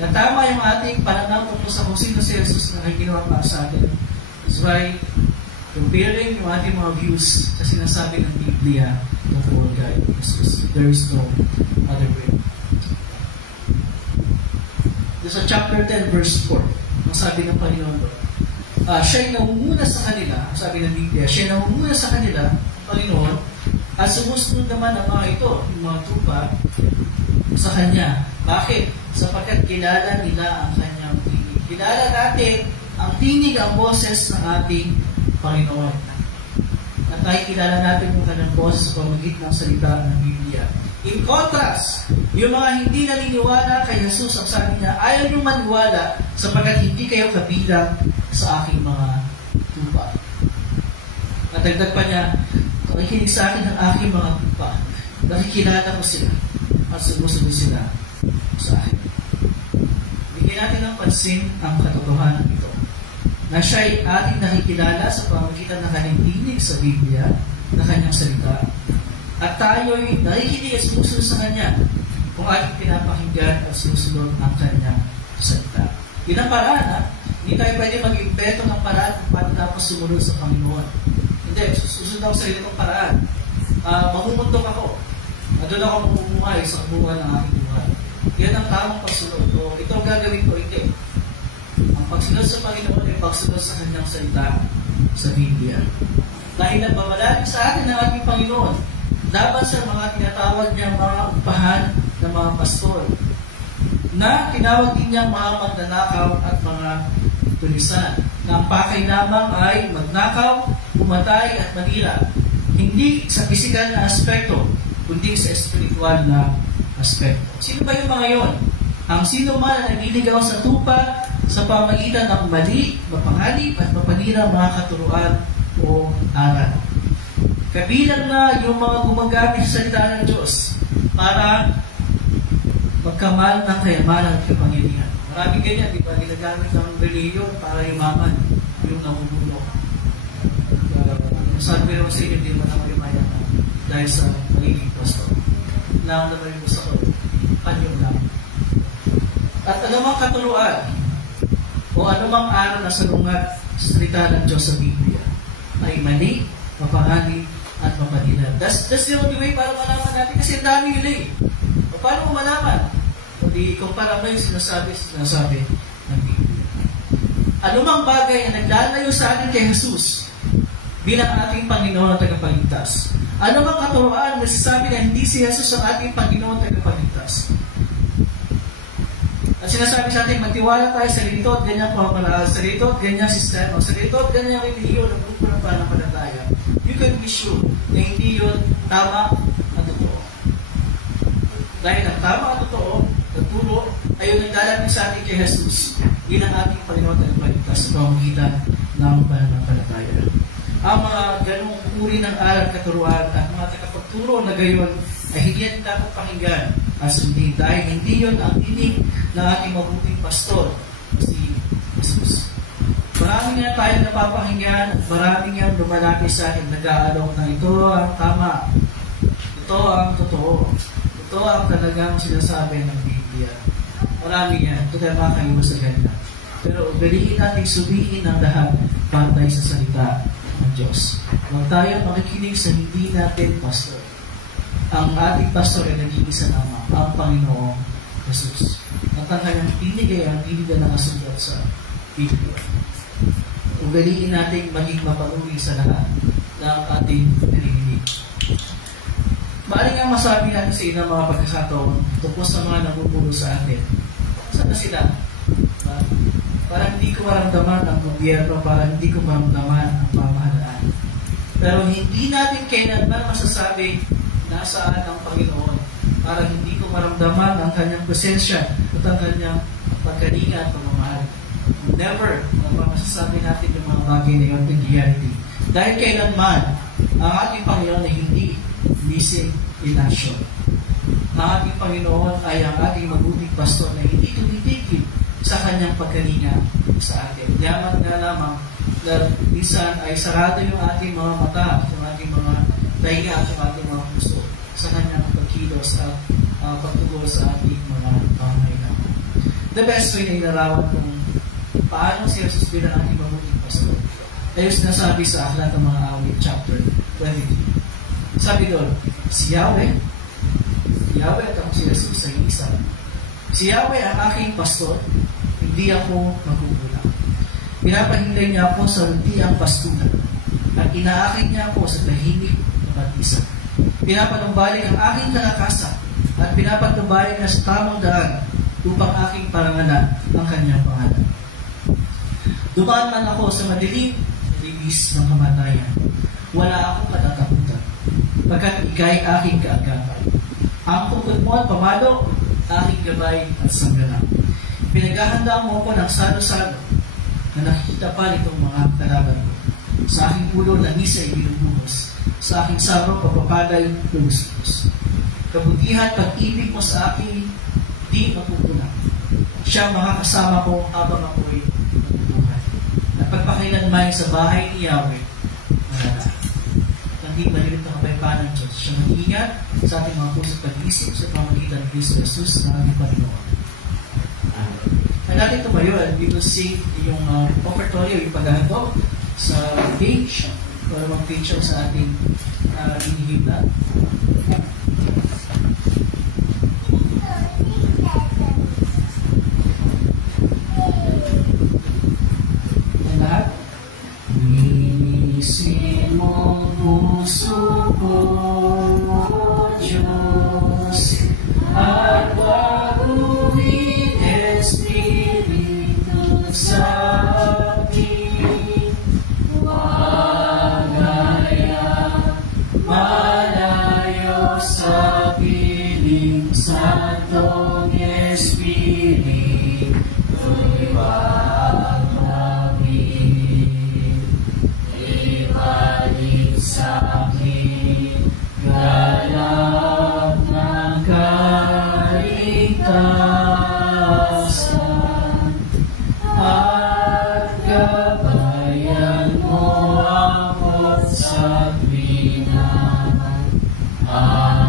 na tama yung ating pananaw tungkol sa kung sino si Jesus na ginawa para sa atin is by comparing yung ating mga views sa sinasabi ng Biblia tungkol kay Jesus. There is no other way. Sa chapter 10, verse 4, ang sabi ng Panginoon doon, siya'y namumuna sa kanila, sabi ng Biblia, siya'y namumuna sa kanila, Panginoon, at sumusunod naman ang mga ito, yung mga tupa, sa Kanya, Bakit? Sapagkat kilala nila ang kanyang tinig. Kilala natin ang tinig, ang boses ng ating Panginoon. At nakikilala natin yung kanyang boses sa pamamagitan ng salita ng Biblia. In contrast, yung mga hindi naniniwala kay Jesus, ang sabi niya, ayaw niyong maniwala sapagkat hindi kayo kabilang sa aking mga tupa. At dagdag pa niya, nakikinig sa akin ang aking mga tupa. Nakikilala ko sila at sumusunod sila sa akin. Bigyan natin ng pansin ang katotohanan ito, na siya ay ating nakikilala sa pamamagitan ng kanyang tinig sa Biblia, na kanyang salita. At tayo ay nakikinig at sumusunod sa kanya kung ating pinapakinggan at sumusunod ang kanyang salita. Yun ang paraan, ha? Hindi tayo pwede mag-invento ng paraan kung paano dapat sumunod sa Panginoon. Hindi, susunod ako sa ganitong paraan. Mamumundok ako. Doon ako mamumuhay sa buwan ng aking buhay. Yan ang tamang pagsunod. O ito ang gagawin ko, hindi. Ang pagsunod sa Panginoon ay pagsunod sa kanyang salita sa Biblia. Dahil nagmamalalim sa atin ng ating Panginoon, laban sa mga tinatawag niyang mga upahan ng mga pastor, na tinawag din niyang mga magnanakaw at mga tulisan, na ang pakay lamang ay magnakaw, pumatay at manira. Hindi sa pisikal na aspekto, kundi sa espiritual na aspekto. Sino ba yung mga yon? Ang sino man na naliligaw sa tupa sa pamagitan ng mali, mapanganib at mapanira mga katuruan o aral. Kabilang na yung mga gumagamit sa salita ng Diyos para magkamal ng kayamanan at kapangyarihan. Maraming ganyan, di ba? Ginagamit ng reliyon para yumaman yung namumulong. Sabi ko naman sa inyo, hindi mo na mag-imayan na dahil sa magiging pastor. Lang naman yung gusto ko, panyong lang. At anumang katuruan o anumang aral na salungat sa salita ng Diyos sa Biblia ay mali, mapanganib, at mapanila. That's the only way para malaman natin kasi ang dami yun eh. O paano mo malaman? Kundi kumpara mo yung sinasabi ng Biblia. Anumang bagay na naglalayo sa atin kay Jesus bilang ating Panginoon at tagapagligtas. Anumang katuruan na sinasabi na hindi si Jesus ang ating Panginoon at tagapagligtas. At sinasabi sa atin, magtiwala tayo sa rito at ganyan pamamalaan, sa rito at ganyan sistema, sa rito at ganyan relihiyon ng grupo ng pananampalataya. You can be sure na hindi yun tama at totoo. Dahil ang tama at totoo, nagturo, ay yung nagdalapin sa atin kay Jesus. Yun ang ating Panginoon at tagapagligtas sa pamamagitan ng pananampalataya. Ang mga ganong uri ng aral katuruan at mga tagapagturo na gayon ay hindi natin dapat pakinggan at sundin dahil hindi yun ang tinig ng ating mabuting pastor, si Jesus. Maraming nga tayo napapakinggan at maraming nga lumalapit sa akin nag-aalok na ito ang tama, ito ang totoo, ito ang talagang sinasabi ng Biblia. Maraming yan, ito tayo makakaiwas sa ganyan. Pero galiin natin subihin ang lahat pantay sa salita ng Diyos. Huwag tayo makikinig sa hindi natin pastor. Ang ating pastor ay nag-iisa naman, ang Panginoong Jesus. At ang kanyang tinig ay ang tinig na nakasulat sa Biblia. Ugaliin natin maging mapanuri sa lahat ng ating narinig. Maaari nga masabi natin sa ilang mga pagkakataon tungkol sa mga namumulo sa atin. Saan na sila? Parang hindi ko maramdaman ang gobyerno, parang hindi ko maramdaman ang pamahalaan. Pero hindi natin kailanman masasabi nasaan ang Panginoon. Parang hindi ko maramdaman ang kanyang presensya at ang kanyang pagkalinga at pagmamahal. Never masasabi natin yung mga bagay na yun in reality. Dahil kailanman ang ating Panginoon ay hindi missing in action. Ang ating Panginoon ay ang ating mabuting pastor na hindi tumitigil sa kanyang pagkalinga sa atin. Yaman nga lamang na minsan ay sarado yung ating mga mata, yung ating mga dahiga at yung ating mga puso sa kanyang pagkilos at pagtugol sa ating mga pangangailangan. The best way na inarawan kung paano si Jesus bilang ating mabuting pastor ay yung sinasabi sa Aklat ng Mga Awit, chapter 23. Sabi doon, si Yahweh at ako si Jesus ay isa. Si Yahweh ang aking pastor, hindi ako magkukulang. Pinapahingay niya ako sa luntiang pastulan at inaakit niya ako sa tahimik na batisa. Pinapanumbalik ang aking kalakasan at pinapatubayan niya sa tamang daan upang aking parangalan ang kanyang pangalan. Dumaan man ako sa madilim na libis ng kamatayan, wala akong katatakutan, pagkat ika'y aking kaagapan. Ang tungkod mo at pamalo, aking gabay at sanggana. Pinaghahanda mo ako ng salo-salo na nakikita pa nitong mga kalaban ko. Sa aking ulo na misa ay binubuhos, sa aking saro papapaday lumustos. Kabutihan pag-ibig mo sa akin, di mapupunan. Siya makakasama ko habang ako'y nabubuhay. At pagpakailanman sa bahay ni Yahweh, malala. Hindi malilit ang kapayapaan ng Diyos. Siya mag-iingat sa ating mga puso't pag-iisip sa pamagitan ng Cristo Jesus na aming Panginoon. Kaya natin tumayo at we will sing yung offertory o yung paghahandog sa page para mag-picture sa ating inihimla. Ang lahat. Linisin mo puso ko, Diyos, at baguhin Espiritu sa akin. Malayo sa piling Santong Espiritu, ibang namin, ibalik sa akin, galak ng kaligtasan, at gabayan mo ako sa Amen.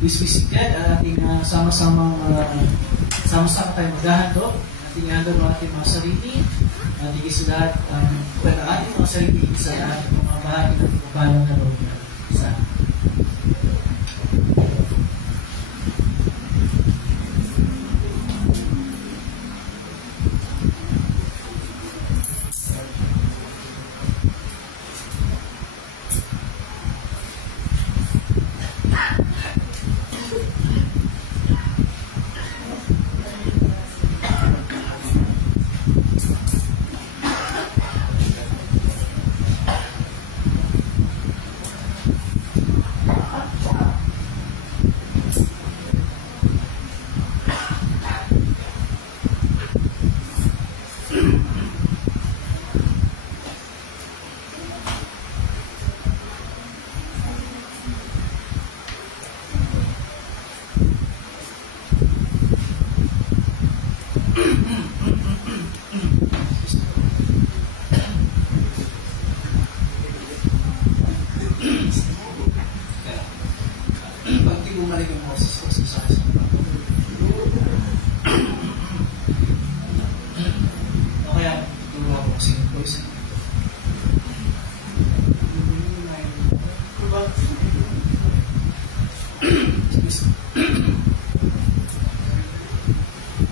Please be seated. Ating sama-sama tayo maghahandog. Ating ihandog ang ating mga sarili. Ating isulat ang ating mga sarili sa ating mga bahagi ng pagpapalang na loob niya. Isa.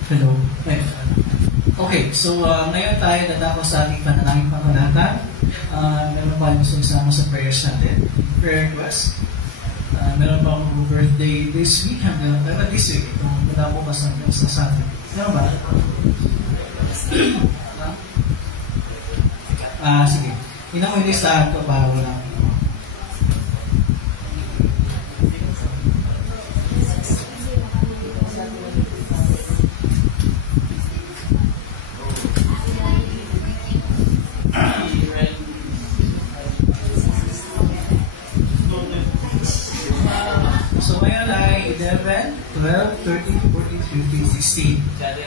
Hello. Okay, so ngayon tayo dadako sa ating panalangin pangalatan. Meron pa yung isama sa prayers natin. Prayer request. Meron pa akong birthday this week. Hanggang this week. Itong madamo pa sa atin. Meron ba? Sige. Ina mo yung listahan ko para wala. So ngayon ay 11, 12, 13, 14, 15, 16.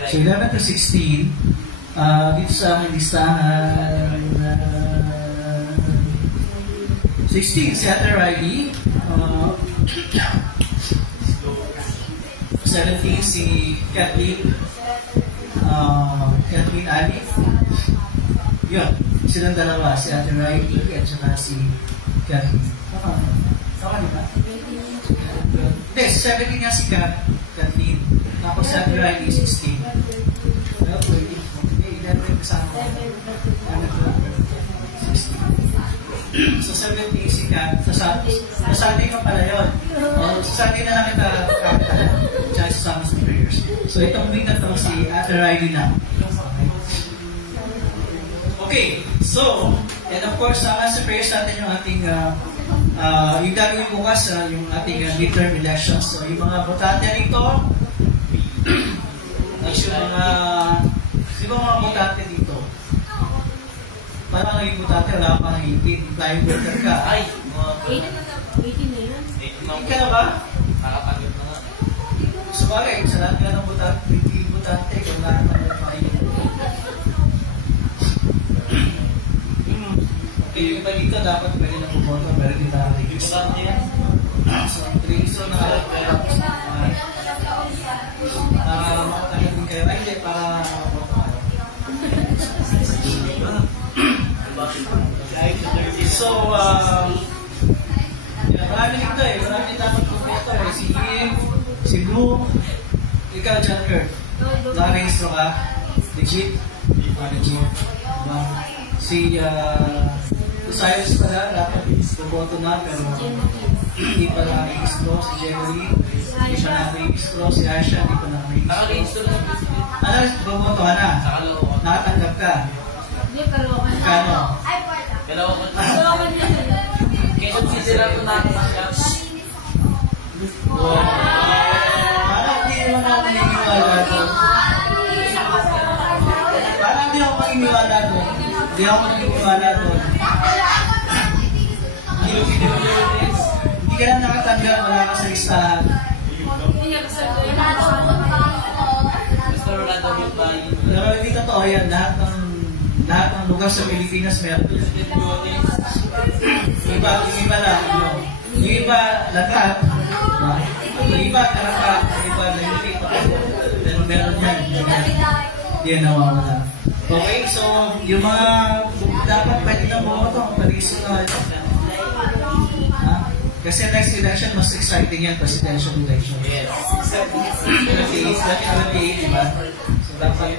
So 11 to 16, dito sa aking listahan, 16, si Ate Riley. 17, si Kathleen. Kathleen Ali. Yun, silang dalawa, si Ate Riley at saka si Kathleen. Tama diba? Hindi, 17 nga si Kathleen. Tapos si Ate Riley, 16. Well, 20. Okay, 11 kasama ko. 16. So 7 days ka, sa Sunday pa pala yun. Sa Sunday na lang kita tsaka sasama sa prayers. So itong week na to si Ate Riley na. Okay, so, and of course, sa prayers natin yung ating yung gagawin bukas, yung ating midterm elections. So yung mga botante rito, yung mga botante dito, parang naging butante, wala pa ng 18. Tayo voter ka. Ay! 18 na yun? Hindi ka na ba? Nakapagod na nga. So bagay, sa lahat ka ng butante, hindi butante, kung nakapagod pa yun. Okay, yung iba dito, dapat pwede na pumoto, pero hindi nakaregister. So, register na tapos makatagal din kayo. Ay, hindi, para pumoto kayo. So, marami dito eh. Marami dapat pumunta eh. Si Jim, si Blue, ikaw, John Kurt. Nakarehistro ka? Legit? Legit. Diba? Si Cyrus pala, dapat pumoto na, pero hindi pa nakarehistro. Si Jerry, hindi pa nakarehistro. Si Asha, hindi pa nakarehistro. Ano, pumoto ka na? Nakatanggap ka? Hindi, Caloocan. Kano? Caloocan na yun. Kaya sisira ko natin siya. Parang hindi naman ako maniniwala doon. Parang hindi ako maniniwala doon. Hindi ako maniniwala doon. Hindi ka na nakatanggap, wala ka sa listahan. Pero hindi totoo yan. Lahat ng lugar sa Pilipinas meron. Yung iba lang. Yung iba lahat. Yung iba karapat. Yung iba hindi pa. Pero meron yan. Hindi yan nawawala. Okay, so yung mga dapat pwede na bumoto. Pag-iso na kasi next election, mas exciting yan, presidential election. Yes. 28, diba? So dapat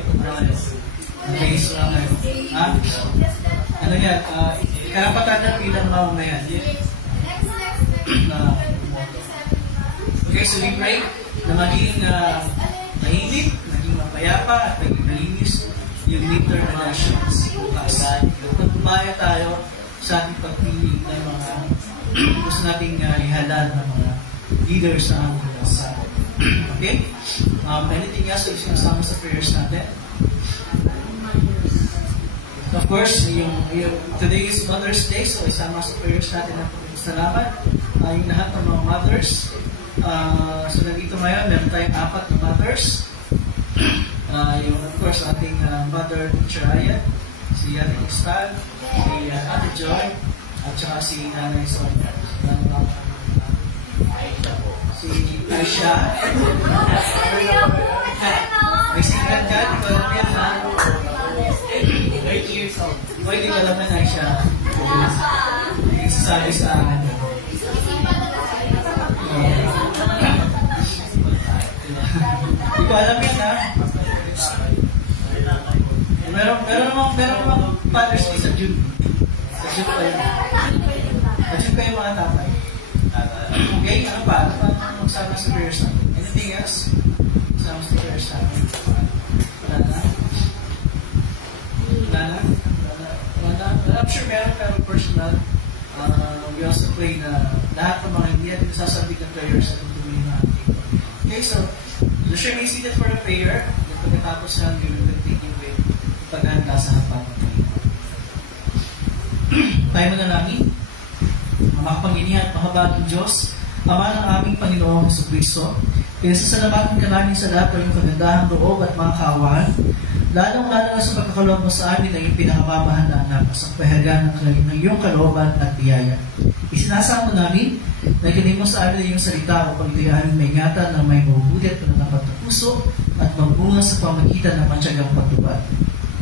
mag-iso na ngayon. Ano yan? Karapatan na pilang mamamayan. Okay, so we pray na maging mahimik, maging mapayapa, at maging malinis yung midterm elections. Magpapaya tayo sa ating pagpili ng mga gusto nating ihalal ng mga leaders sa ating bansa. Okay? Anything else na sinasama sa prayers natin? Of course, today is Mother's Day, so isama sa prayers natin ang salamat. Yung lahat ng mga mothers. So nandito ngayon, meron tayong 4 na mothers. Yung of course, ating mother, Teacher Aya, si Ate Cristal, si Ate Joy, at saka si Nanay Sonia. Si Aisha. May secret ka, di ko alam yan ha. 8 years old. Di ko alam yan Aisha. Sabi sa akin. Di ko alam yan ha. Meron namang Father's Day sa June. Sa June pa yun. Sa June kayo mga tatay. Okay, ano pa? Ano pa magsama sa prayers natin? Anything else? Magsama sa prayers natin? Wala na? I'm sure meron pero personal. We also pray na lahat ng mga hindi natin nasasabik ng prayers at tutuloy na ating. Okay, so you should be seated for a prayer. Pagkatapos yan, we will continue with paghanda sa hapang. Tayo mo na namin. Makapangyarihan at mahabaging Diyos, Ama ng aming Panginoong Jesucristo, pinasasalamatan ka namin sa lahat ng iyong kagandahang loob at mga kaawaan, lalong-lalo na sa pagkakaloob mo sa amin na iyong pinakamamahal na anak sa pahagaan ng iyong kalooban at biyaya. Isinasamo namin na galing mo sa amin na iyong salita upang ito'y aming maingatan ng may mabubuti at pananapat na puso at magbunga sa pamagitan ng matyagang pagtubad.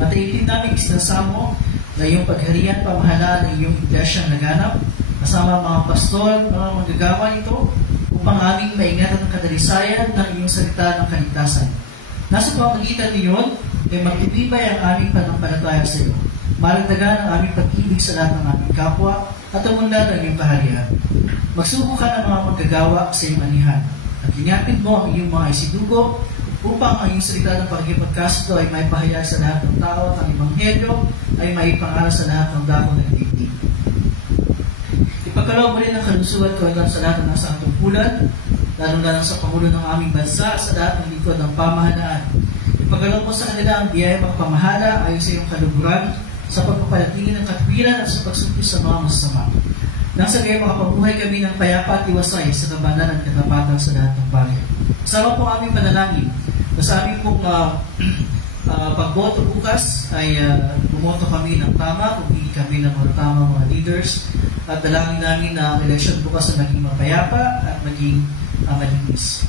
Matayin din namin isinasamo na iyong pagharian, pamahalaan ng iyong iglesyang naganap, kasama mga pastor, mga manggagawa nito, upang aming maingatan ng kadalisayan ng iyong salita ng kaligtasan. Nasa pamagitan niyon, ay magtitibay ang aming panampalataya sa iyo. maragdagan ang aming pag-ibig sa lahat ng aming kapwa, at umunlad ang iyong kaharian. Magsuko ka ng mga manggagawa sa iyong anihan, at ingapin mo ang iyong mga isidugo, upang ang iyong salita ng pagkipagkasundo ay may pahayag sa lahat ng tao at ang ebanghelyo ay may pangaral sa lahat ng dako ng daigdig. Ipagkaloob mo rin ang kalusugan ko sa lahat ng nasa tungkulan, lalo-lalo sa Pangulo ng aming bansa, sa lahat ng lingkod ng pamahalaan. Ipagkaloob mo sa kanila ang biyaya magpamahala ayon sa iyong kaluguran, sa pagpapalatili ng katwiran at sa pagsupli sa mga masasama. Nang sa gayon makapabuhay kami ng payapa at iwasay sa kabalan at katapatan sa lahat ng bagay. Kasama po aming panalangin na sa aming pong pagboto bukas ay bumoto kami ng tama, pumili kami ng mga tamang mga leaders, at dalangin namin na ang election bukas ay maging mapayapa at maging malinis.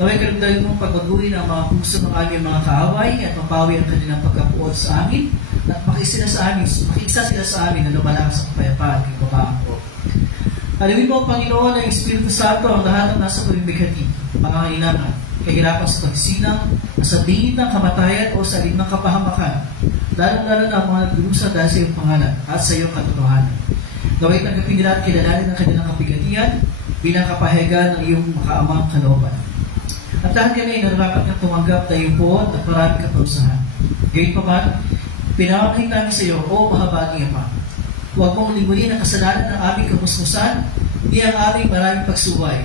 Gawin kalugdarin mong pagbaguhin ang mga puso ng aming mga kaaway at mapawi ang kanilang pagkapuot sa amin at makikisa sila sa amin na lumalakas sa kapayapaan at kababaan ko. Alamin mo, Panginoon, ang Espiritu Santo ang lahat ng nasa pamimigati, mga kailangan, kahirapan sa pagsinang, sa dingin ng kamatayan o sa limang kapahamakan, lalong-lalo na ang mga nagdurusa dahil sa iyong pangalan at sa iyong katotohanan. Gawin tanggapin nila at kilalanin ng kanilang kapigatian bilang kapahayagan ng iyong makaamang kalooban. At lahat kami ay nararapat na tumanggap na iyong poon at maraming kaparusahan. Gayun pa man, pinamamahin namin sa iyo, O mahabaging Ama. Huwag mong limunin ang kasalanan ng aming kamusmusan, di ang aming maraming pagsuway,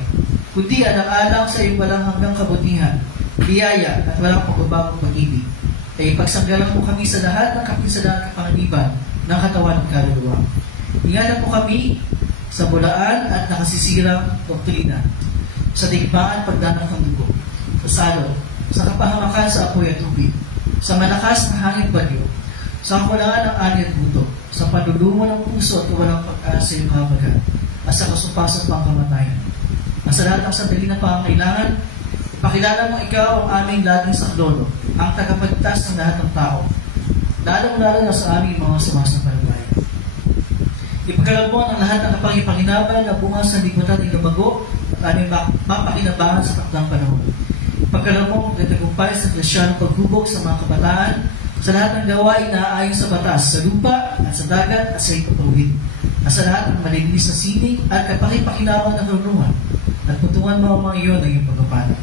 kundi alang-alang sa iyong walang hanggang kabutihan, biyaya at walang pagbabagong pag-ibig. Ay pagsanggalang mo kami sa lahat ng kapisalan at kapanganiban ng katawan at kaluluwa. Ingatan mo kami sa bulaan at nakasisirang doktrina, sa digmaan pagdanang ng dugo, sa salot, sa kapahamakan sa apoy at tubig, sa malakas na hangin bagyo, sa kakulangan ng ani at buto, sa panlulumo ng puso at walang pag-asa sa iyong kabagan, at sa kasupasan pang kamatayan. At sa lahat ng sandali ng pangangailangan, ipakilala mo ikaw ang aming laging saklolo, ang tagapagtas ng lahat ng tao, lalong-lalo na sa aming mga sumasampalataya. Ipagkaloob mo ng lahat ng kapangipanginaban na bunga sa libutan ng lumago at aming mapakinabangan sa takdang panahon. Ipagkaloob mo ang nagtagumpay sa Kristiyanong paghubog sa mga kabataan, sa lahat ng gawain na aayon sa batas, sa lupa at sa dagat at sa ipatuwid, at sa lahat ng malinis na sining at kapakipakinaban ng karunungan, at putungan mo ang mga iyon ng iyong pagpapala.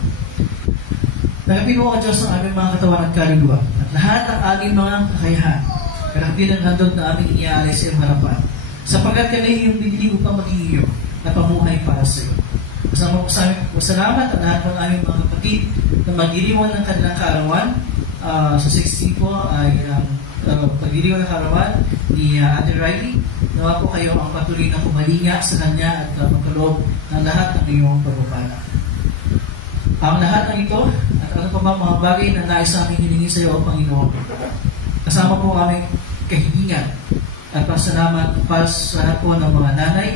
Nagapin mo ang Diyos ang aming mga katawan at kaluluwa, at lahat ng aming mga kakayahan, karapin ang handog na aming iniaalay sa iyong harapan, sapagkat kami iyong binili upang maging iyo na pamuhay para sa iyo. Kasama ko sa aming pasalamat at lahat ng aming mga kapatid na magdiriwan ng kanilang kaarawan. Sa 60 po ay pagdiriwan ng kaarawan ni Ate Riley. Nawa po kayo ang patuloy na pumalinga sa kanya at magkaloob ng lahat ng iyong pagpapala. Ang lahat ng ito at ano pa ba mga bagay na nais aming hiningi sa iyo, Panginoon. Kasama po aming kahilingan at pasalamat para sa lahat po ng mga nanay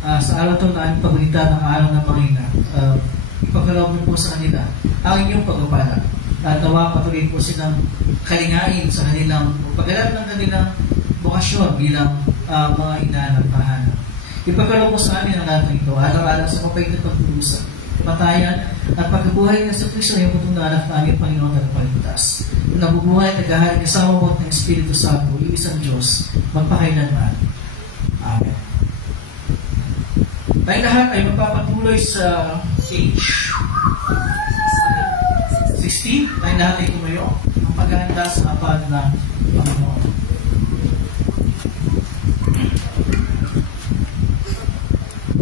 sa araw ito na aming pabalita ng araw ng Panginoon. Ipagkaloob po sa kanila ang inyong pagpapala. At nawa patuloy po silang kalingain sa kanilang paggalap ng kanilang bukasyon bilang mga ina ng tahanan. Ipagkaloob po sa amin ang lahat ng ito, alang-alang sa mapait na pagpurusan, patayan at pagkabuhay ng sa Kristo na yung putong na anak na aming Panginoon at Pagligtas. Nabubuhay at naghaharing kasama mo ng Espiritu Santo, yung isang Diyos, magpakailanman. Amen. Tayong lahat ay magpapatuloy sa stage 16. Tayong lahat ay tumayo ang paghahanda sa kapag na Panginoon.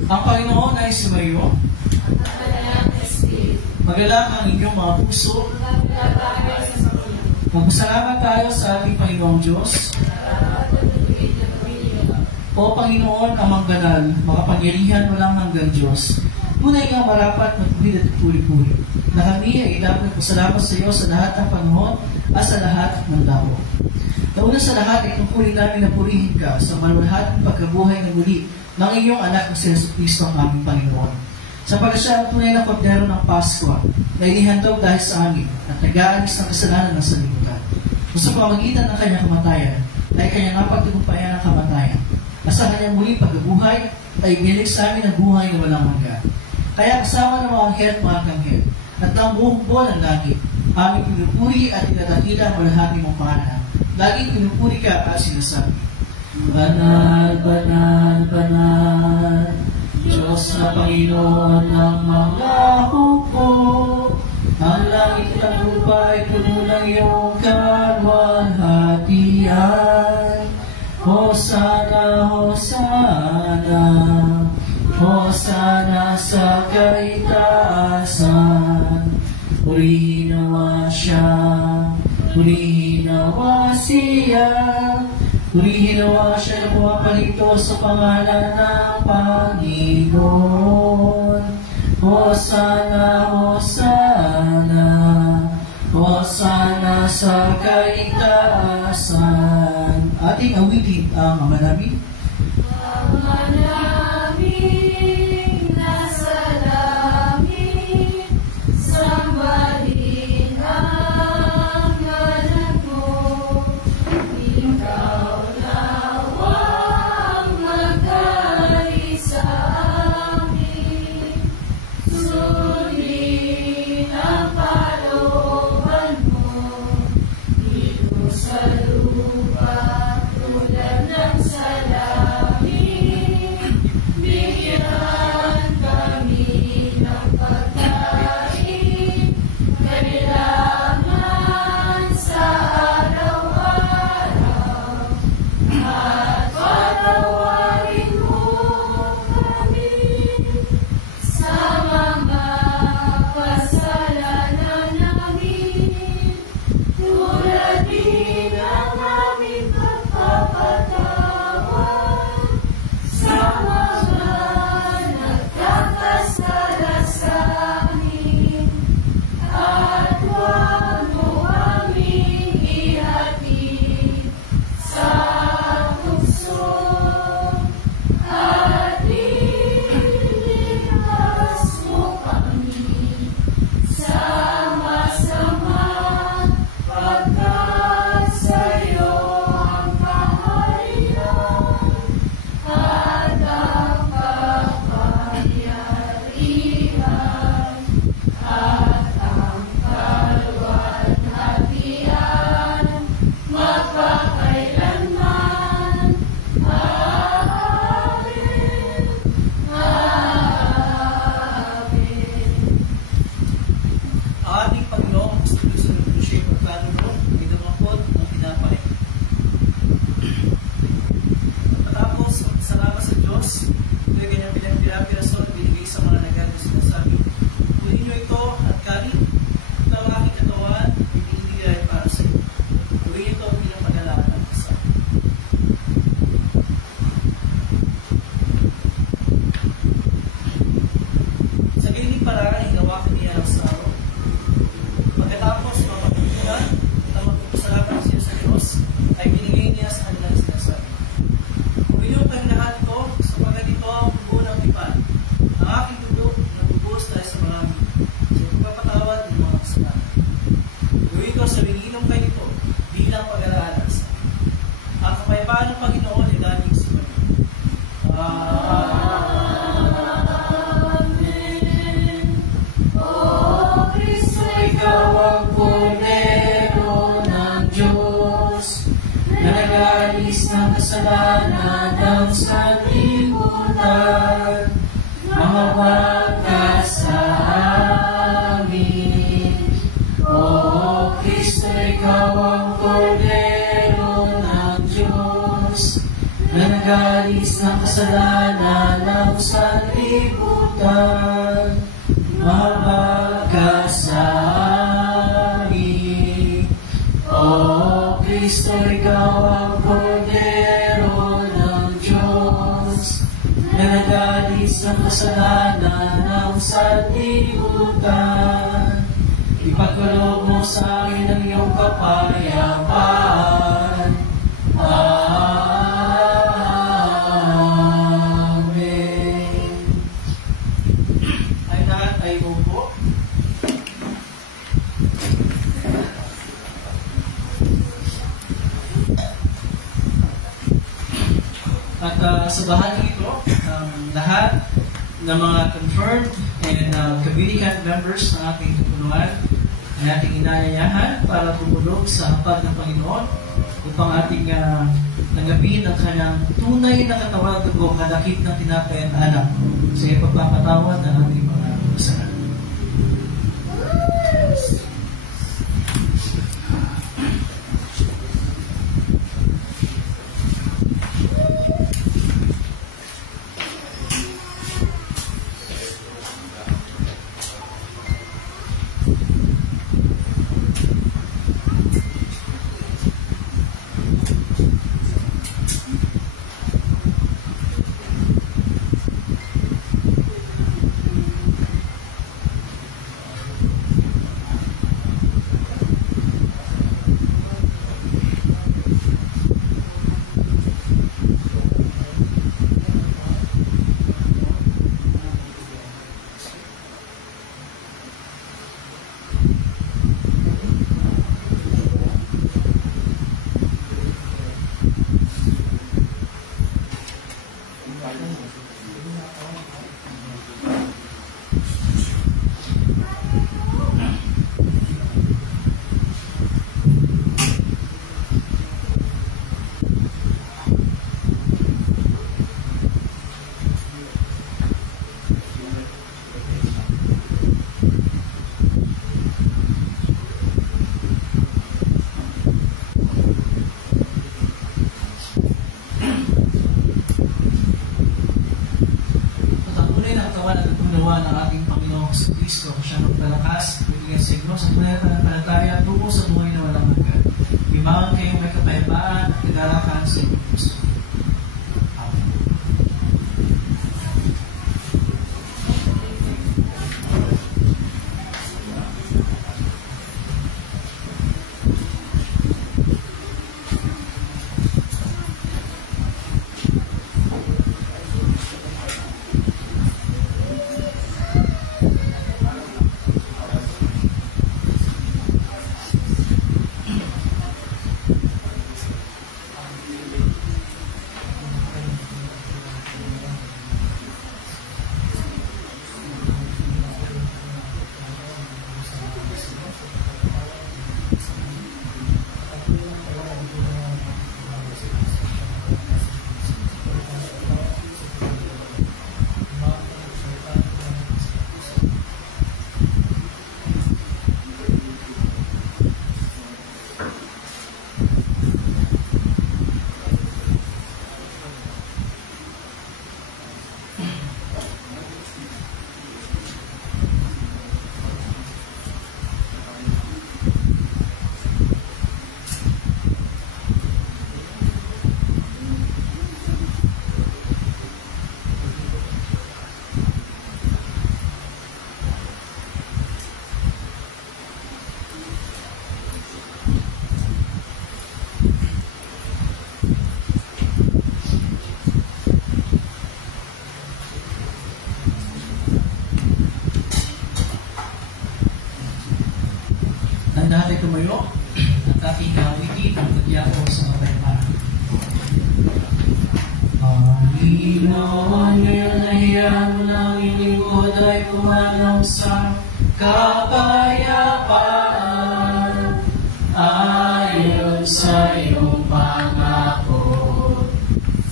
Ang Panginoon ay sumayo. Magalak ang inyong mga puso. Magpasalamat tayo sa ating Panginoong Diyos. O Panginoon, amang banal, makapangyarihan walang hanggang Diyos. Tunay nga marapat na tuwid at puri-puri. Na kami ay dapat magpasalamat sa iyo sa lahat ng panahon at sa lahat ng dao. Nauna sa lahat ay tungkulin namin na purihin ka sa malulahating pagkabuhay na muli ng inyong anak na si Kristo ang aming Panginoon. Sapagkat siya ang tunay na kordero ng Pasko na inihandog dahil sa amin at nag-aalis ng kasalanan ng sanlibutan. Kung sa pamagitan ng kanyang kamatayan ay kanyang napagtagumpayan ng kamatayan. At sa kanyang muling pagkabuhay ay inilig sa amin ang buhay na walang hanggan. Kaya kasama ng mga anghel at mga kanghel at ang buong buwan ng langit, aming pinupuri at itatagila ang malahati mong pangalan. laging pinupuri ka at sinasabi, Banal, banal, banal, Diyos na Panginoon ng mga hukbo. Ang langit at lupa ay puno ng iyong kalwalhatian. Hosana, Hosana, Hosana sa kaitaasan. Purihin nawa siya, purihin nawa siya, purihin nawa siya na pumapalito sa pangalan ng Panginoon. Hosana, Hosana, Hosana sa kaitaasan. Ating awitin ang Ama namin. Ama namin nasa langit, sambahin ang ngalan mo. Ikaw nawa ang magkari sa amin. Sundin ang kalooban mo dito sa lupa. Tulad ng sa langit, bigyan kami ng pagkain, kailangan sa araw-araw, at patawarin mo kami sa mga kasalanan namin, tulad din ang aming pagpapatawad sa mga nagkakasala sa amin, at huwag mo aming ihatid sa tukso, at ililigtas mo kami sa masama, pagkat sa'yo ang kaharian at ang kapangyarihan at ang kalwalhatian magpakailanman. Amen. Amen. Ang ating Panginoong Kristo ng Krusyo at Panginoon, ay dumapot ng pinapay. Matapos, salamat sa Diyos, ito ay kanyang pinagpirapirason at binigay sa mga nagagawa sinasabi, kunin niyo ito at kanin, ito ang aking katawan, hindi ay para sa iyo. Kunin niyo ito bilang pag-alaala ng kasama. Sa ganitong paraan, hinawakan niya ang saro. Pagkatapos, mapagpunan at magpapasalamat siya sa Diyos, ay binigay niya sa kanilang sinasabi, "Kunin ang lahat ito, sapagkat ito ang dugo ng tipan, ang aking dugo na bubos dahil sa marami, sa pagpapatawad ng mga kasalanan. Gawin ko sa ininom kayo nito, bilang pag-alaala sa akin. Ang kapayapaan ng Panginoon ay dating sa kanya." Amen. O Kristo, Ikaw ang Kordero ng Diyos, na nag-aalis ng kasalanan ng sanlibutan. Mahawag ka sa amin. O Kristo, Ikaw ang Kordero ng Diyos, na nag-aalis ng kasalanan ng sanlibutan. Mahawag ka sa amin. O Kristo, Ikaw ang Kordero ng Diyos, na nag-aalis ng kasalanan ng sanlibutan. Ipagkaloob mo sa akin ang iyong kapayapaan. Amen. Ay lahat ay upo. At sa bahagi ito, lahat ng mga confirmed and communicant members ng ating tutulungan ay ating inanyayahan para tumulog sa hapag ng Panginoon upang ating nagapin ang kanyang tunay na katawan at dugo, kadakip ng tinapay at anak sa ipagpapatawad ng ating mga kasalanan. ng ating Panginoong Kristo. Siya nagpalakas, bigyan sa inyo sa pananampalataya tungo sa buhay na walang hanggan. Imahan kayong may kapayapaan at kagalakan sa inyong puso. Amen. Natin tumayo at ating kawitin ang tagyako sa kapayapaan. Panginoon, ngayon na hiyan mo ng ilingkod ay pumanong sa kapayapaan ayon sa iyong pangako.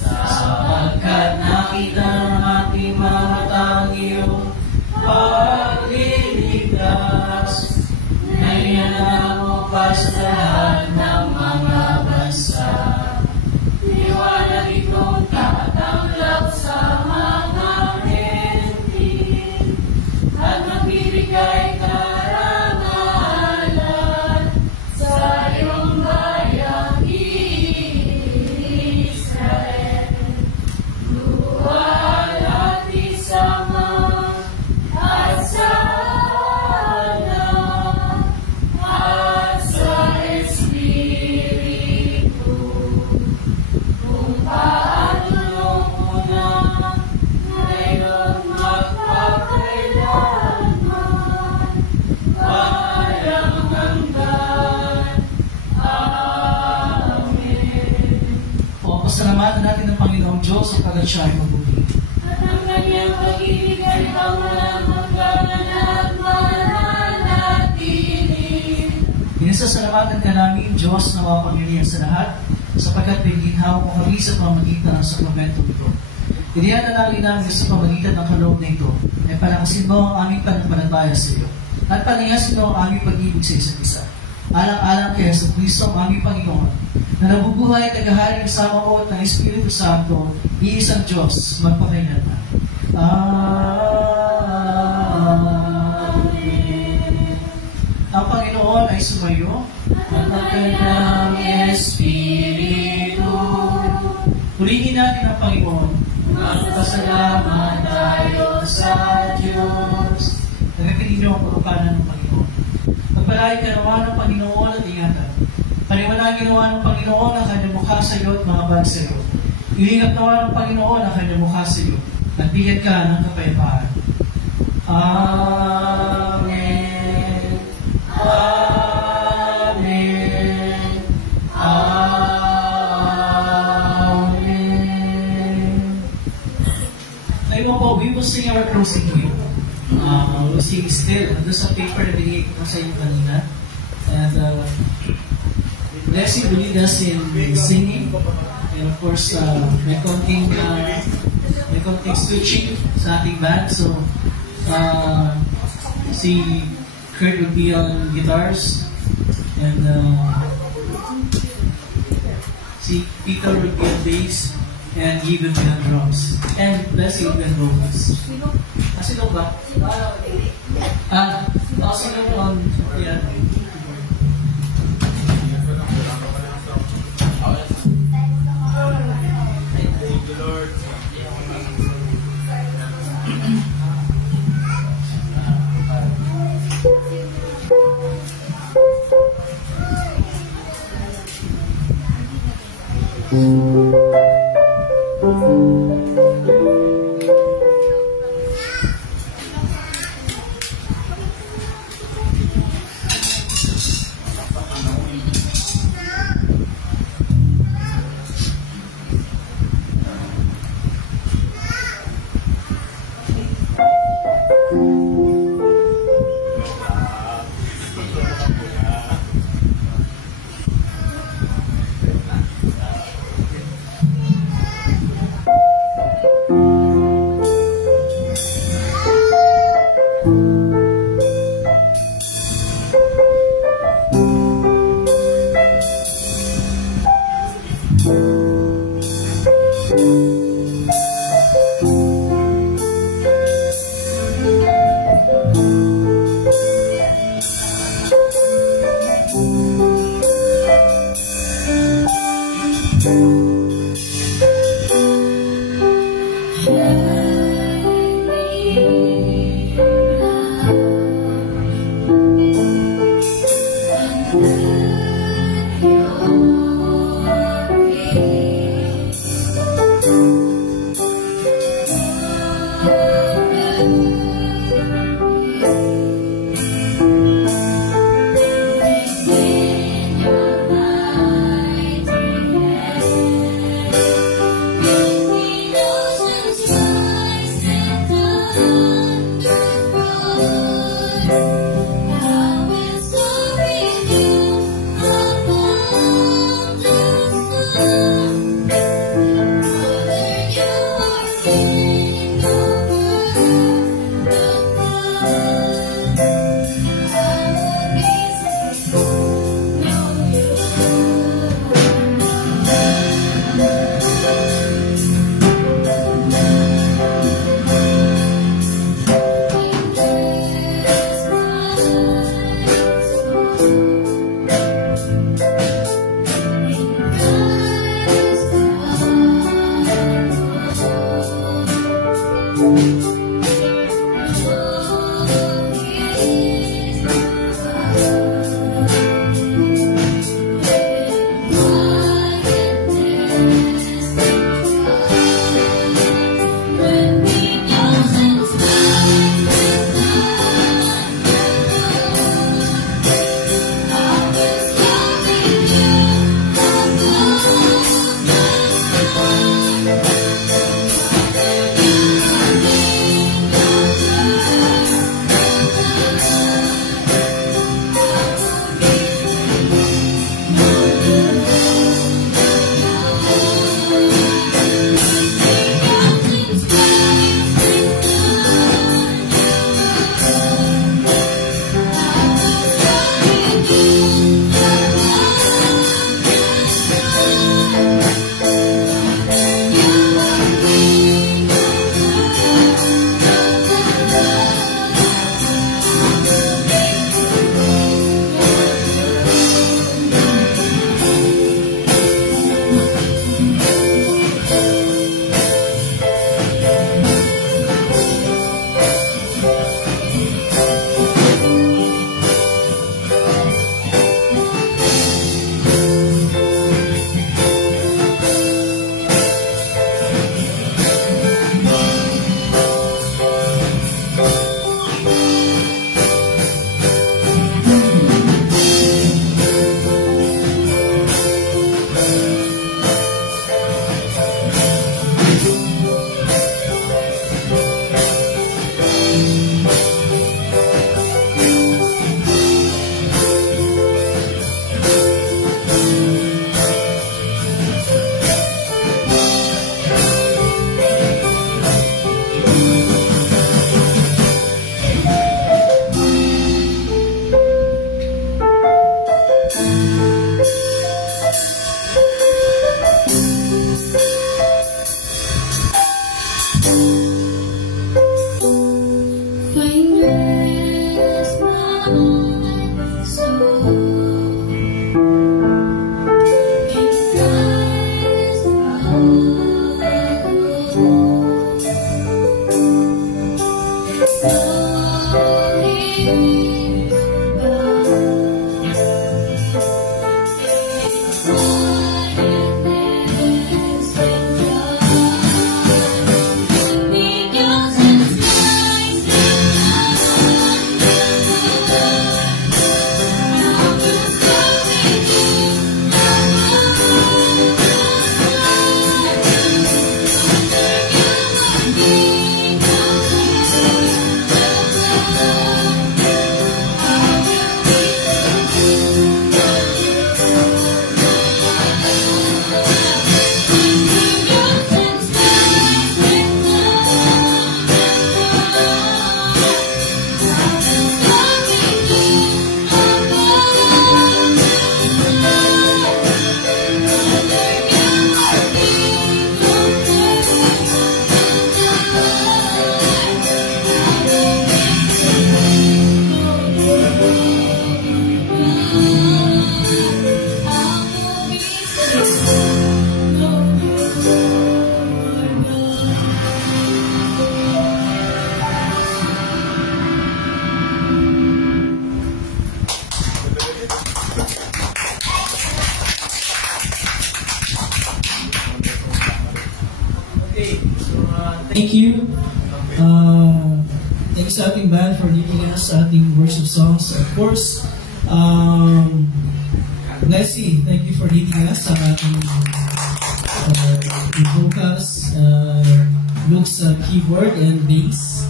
Sapagkat nakita ng ating mga mata ang iyong pagliligtas, naiyanan mo pa sa lahat ng mga bansa. Liwanag itong tatanggap sa mga hentil at magbibigay karangalan sa iyong bayang Israel. Luwal at isama at sana at sa Espiritu, kung paatulong mo na ngayon magpakailanman, walang hanggan. Amen. O, pasalamatan natin ang Panginoong Diyos sa pagkat siya ay mabuti. At ang kanyang pag-ibig ay walang hanggan at mananatili. Pinasasalamatan ka namin, Diyos na mapangyarihan sa lahat, sapagkat piniginhawa mo kami sa pamagitan ng sakramento ito. Iniyanalangin namin sa pamagitan ng kaloob na ito ay palakasin mo ang aming pananampalataya sa iyo at palayasin mo ang aming pag-ibig sa isa't isa. Alang-alang kay Yesu Cristo ang aming Panginoon na nabubuhay at nagahari ng samaot ng Espiritu Santo, iisang Diyos, magpakailanman. Amen. Ang Panginoon ay sumayo at ang kanyang Espiritu. Purihin natin ang Panginoon. Magpasalamat tayo sa Diyos. Nagkakinig niyo ang pagkapanan ng Panginoon. Magpalain ka naman ng Panginoon at ingatan. Paniwanagin naman ng Panginoon ang kanyang mukha sa iyo at mga bag sa iyo. Ilingap naman ng Panginoon ang kanyang mukha sa iyo at bigyan ka ng kapayapaan. Amen. Amen. Amen. Ayun po, we will sing our closing hymn. We'll sing still. Doon sa paper na binigay ko sa inyo kanina. And Leslie will lead us in singing. And of course, may konting switching sa ating band. So, si Kurt will be on guitars. And si Peter will be on bass. And Guy will be on drums. And Leslie will be on vocals. Sino ba? Sino on piano? I will serve you. Thank you. Thanks sa ating band for leading us sa ating worship songs. Of course, Leslie, thank you for leading us sa ating vocals, Luke's keyboard and bass.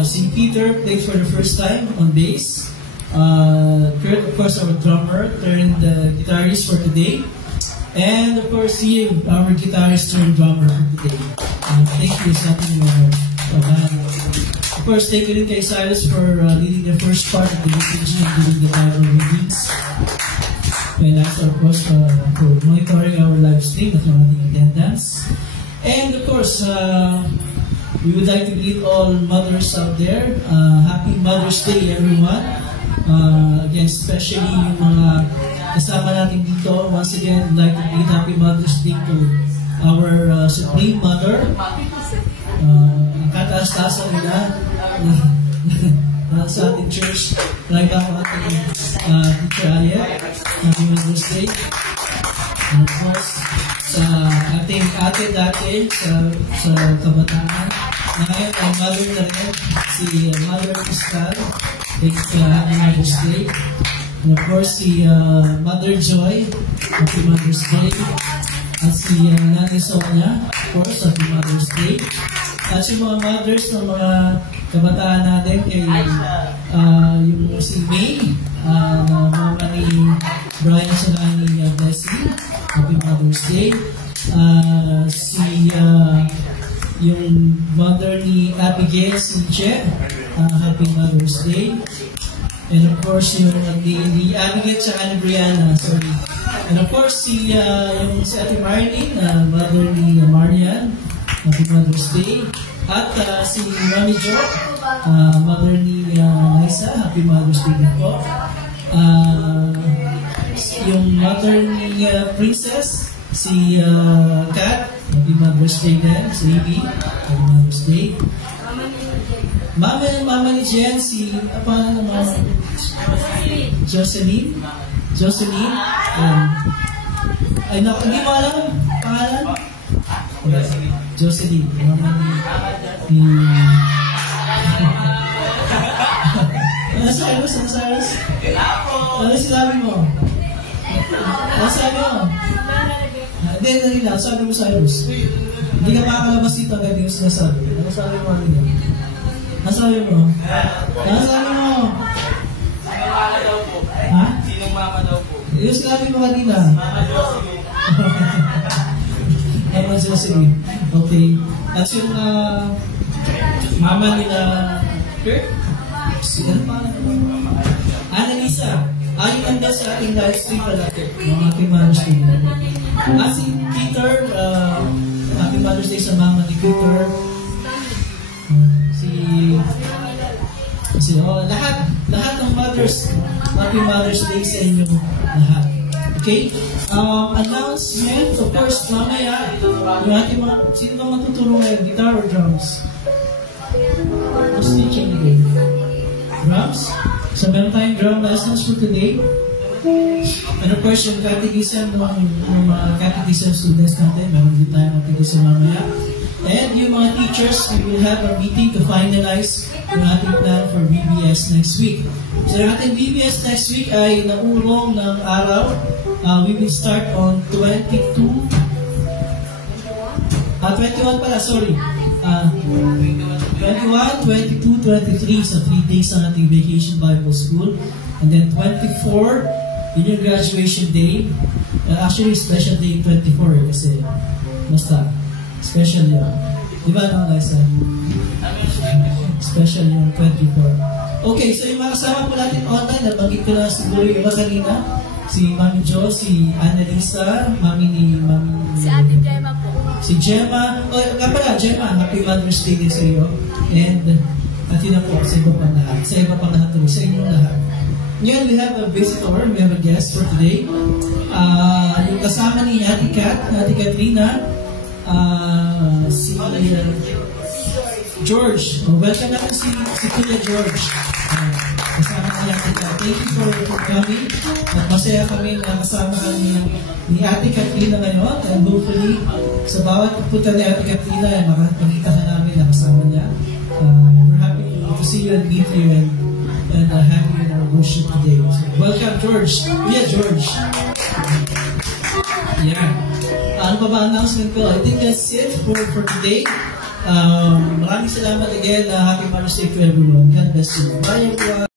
Si Peter played for the first time on bass. Kurt, of course, our drummer, turned guitarist for today. And of course, Steve, our guitarist turned drummer for today. Thank you sa ating band. Of course, thank you rin kay Cyrus for leading the first part of the message during the Bible readings. And also, of course, for monitoring our live stream at yung ating attendance. And of course, we would like to greet all mothers out there. Happy Mother's Day, everyone. Again, especially yung mga kasama natin dito. Once again, we'd like to greet Happy Mother's Day to our Supreme Mother. Ang kataas-taasan nila sa ating church. Like ako ating Teacher Ayet. Happy Mother's Day. And of course, sa ating ate dati sa kabataan. Ngayon, ang mother na rin, si Mother Crystal. Happy Mother's Day. And of course, si Mother Joy. Happy Mother's Day. At si Nanay Sonia. Of course, Happy Mother's Day. At yung mga mothers ng mga kabataan natin kay yung si May, na mama ni Brian sa ni Blessing. Happy Mother's Day. Yung mother ni Abigail, si Che, Happy Mother's Day. And of course, yung ni Abigail tsaka ni Brianna, sorry. And of course, si Ate Marilyn, mother ni Marian, Happy Mother's Day. At si Mami Jo, mother ni Lisa, Happy Mother's Day po. Yung mother ni Princess, si Kat, Happy Mother's Day din. Si Ivy, Happy Mother's Day. Mama ni Jen, si, paano naman? Jocelyn. Ay, naku, hindi mo alam ang pangalan? Jocelyn, mama ni... Ano Cyrus? Ano sinabi mo? Hindi, dali lang. Sabi mo, Cyrus. Hindi ka makakalabas dito agad yung sinasabi. Ano sabi mo? Ano sabi mo? Sinong mama daw po? Ha? Sinong mama daw po? Yung sinabi mo kanina. Mama Jocelyn. Okay. That's yung mama nila Kurt? Ano pa? Annalisa. Yung nanda sa ating live stream pala Kurt. Mga Happy Mother's Day. Si Peter, Happy Mother's Day sa mama ni Peter. Lahat ng mothers, Happy Mother's Day sa inyong lahat. Okay? Announcement, of course, mamaya, yung ating mga, sino ba matutulong ngayon? Guitar or drums? Who's teaching today? Drums? So, meron tayong drum lessons for today. And of course, yung catechism ng mga catechism students natin, meron din tayong catechism mamaya. And yung mga teachers, we will have a meeting to finalize yung ating plan for VBS next week. So yung ating VBS next week ay naurong ng araw. We will start on 21 pala, sorry. 21, 22, 23 sa 3 days ang ating Vacation Bible School. And then 24, yun yung graduation day. Actually, special day 24 kasi basta. Special yun. Di ba no, Liza? Special yung 24. Okay, so yung mga kasama po natin online, nabanggit ko na siguro yung iba kanina. Si Mami Jo, si Annalisa, Si Ate Gemma po. Si Gemma. Nga pala, Gemma, Happy Mother's Day din sa iyo. And, natin na po sa iba pang lahat. Sa iba pang lahat, sa inyong lahat. Ngayon, we have a visitor, we have a guest for today. Yung kasama ni Ate Kat, Ate Katrina, si George. Welcome natin si Kuya George. kasama ni Ate Kat. Thank you for coming. At masaya kami na kasama kami ni Ate Katrina ngayon. And hopefully, sa bawat pupunta ni Ate Katrina, makakita ka namin na kasama niya. We're happy to see you and meet you and have you in our worship today. So, welcome, George. Yeah, George. Yeah. Ano pa ba announcement ko? I think that's it for today. Maraming salamat again. Happy Mother's Day to everyone. God bless you. Bye, everyone.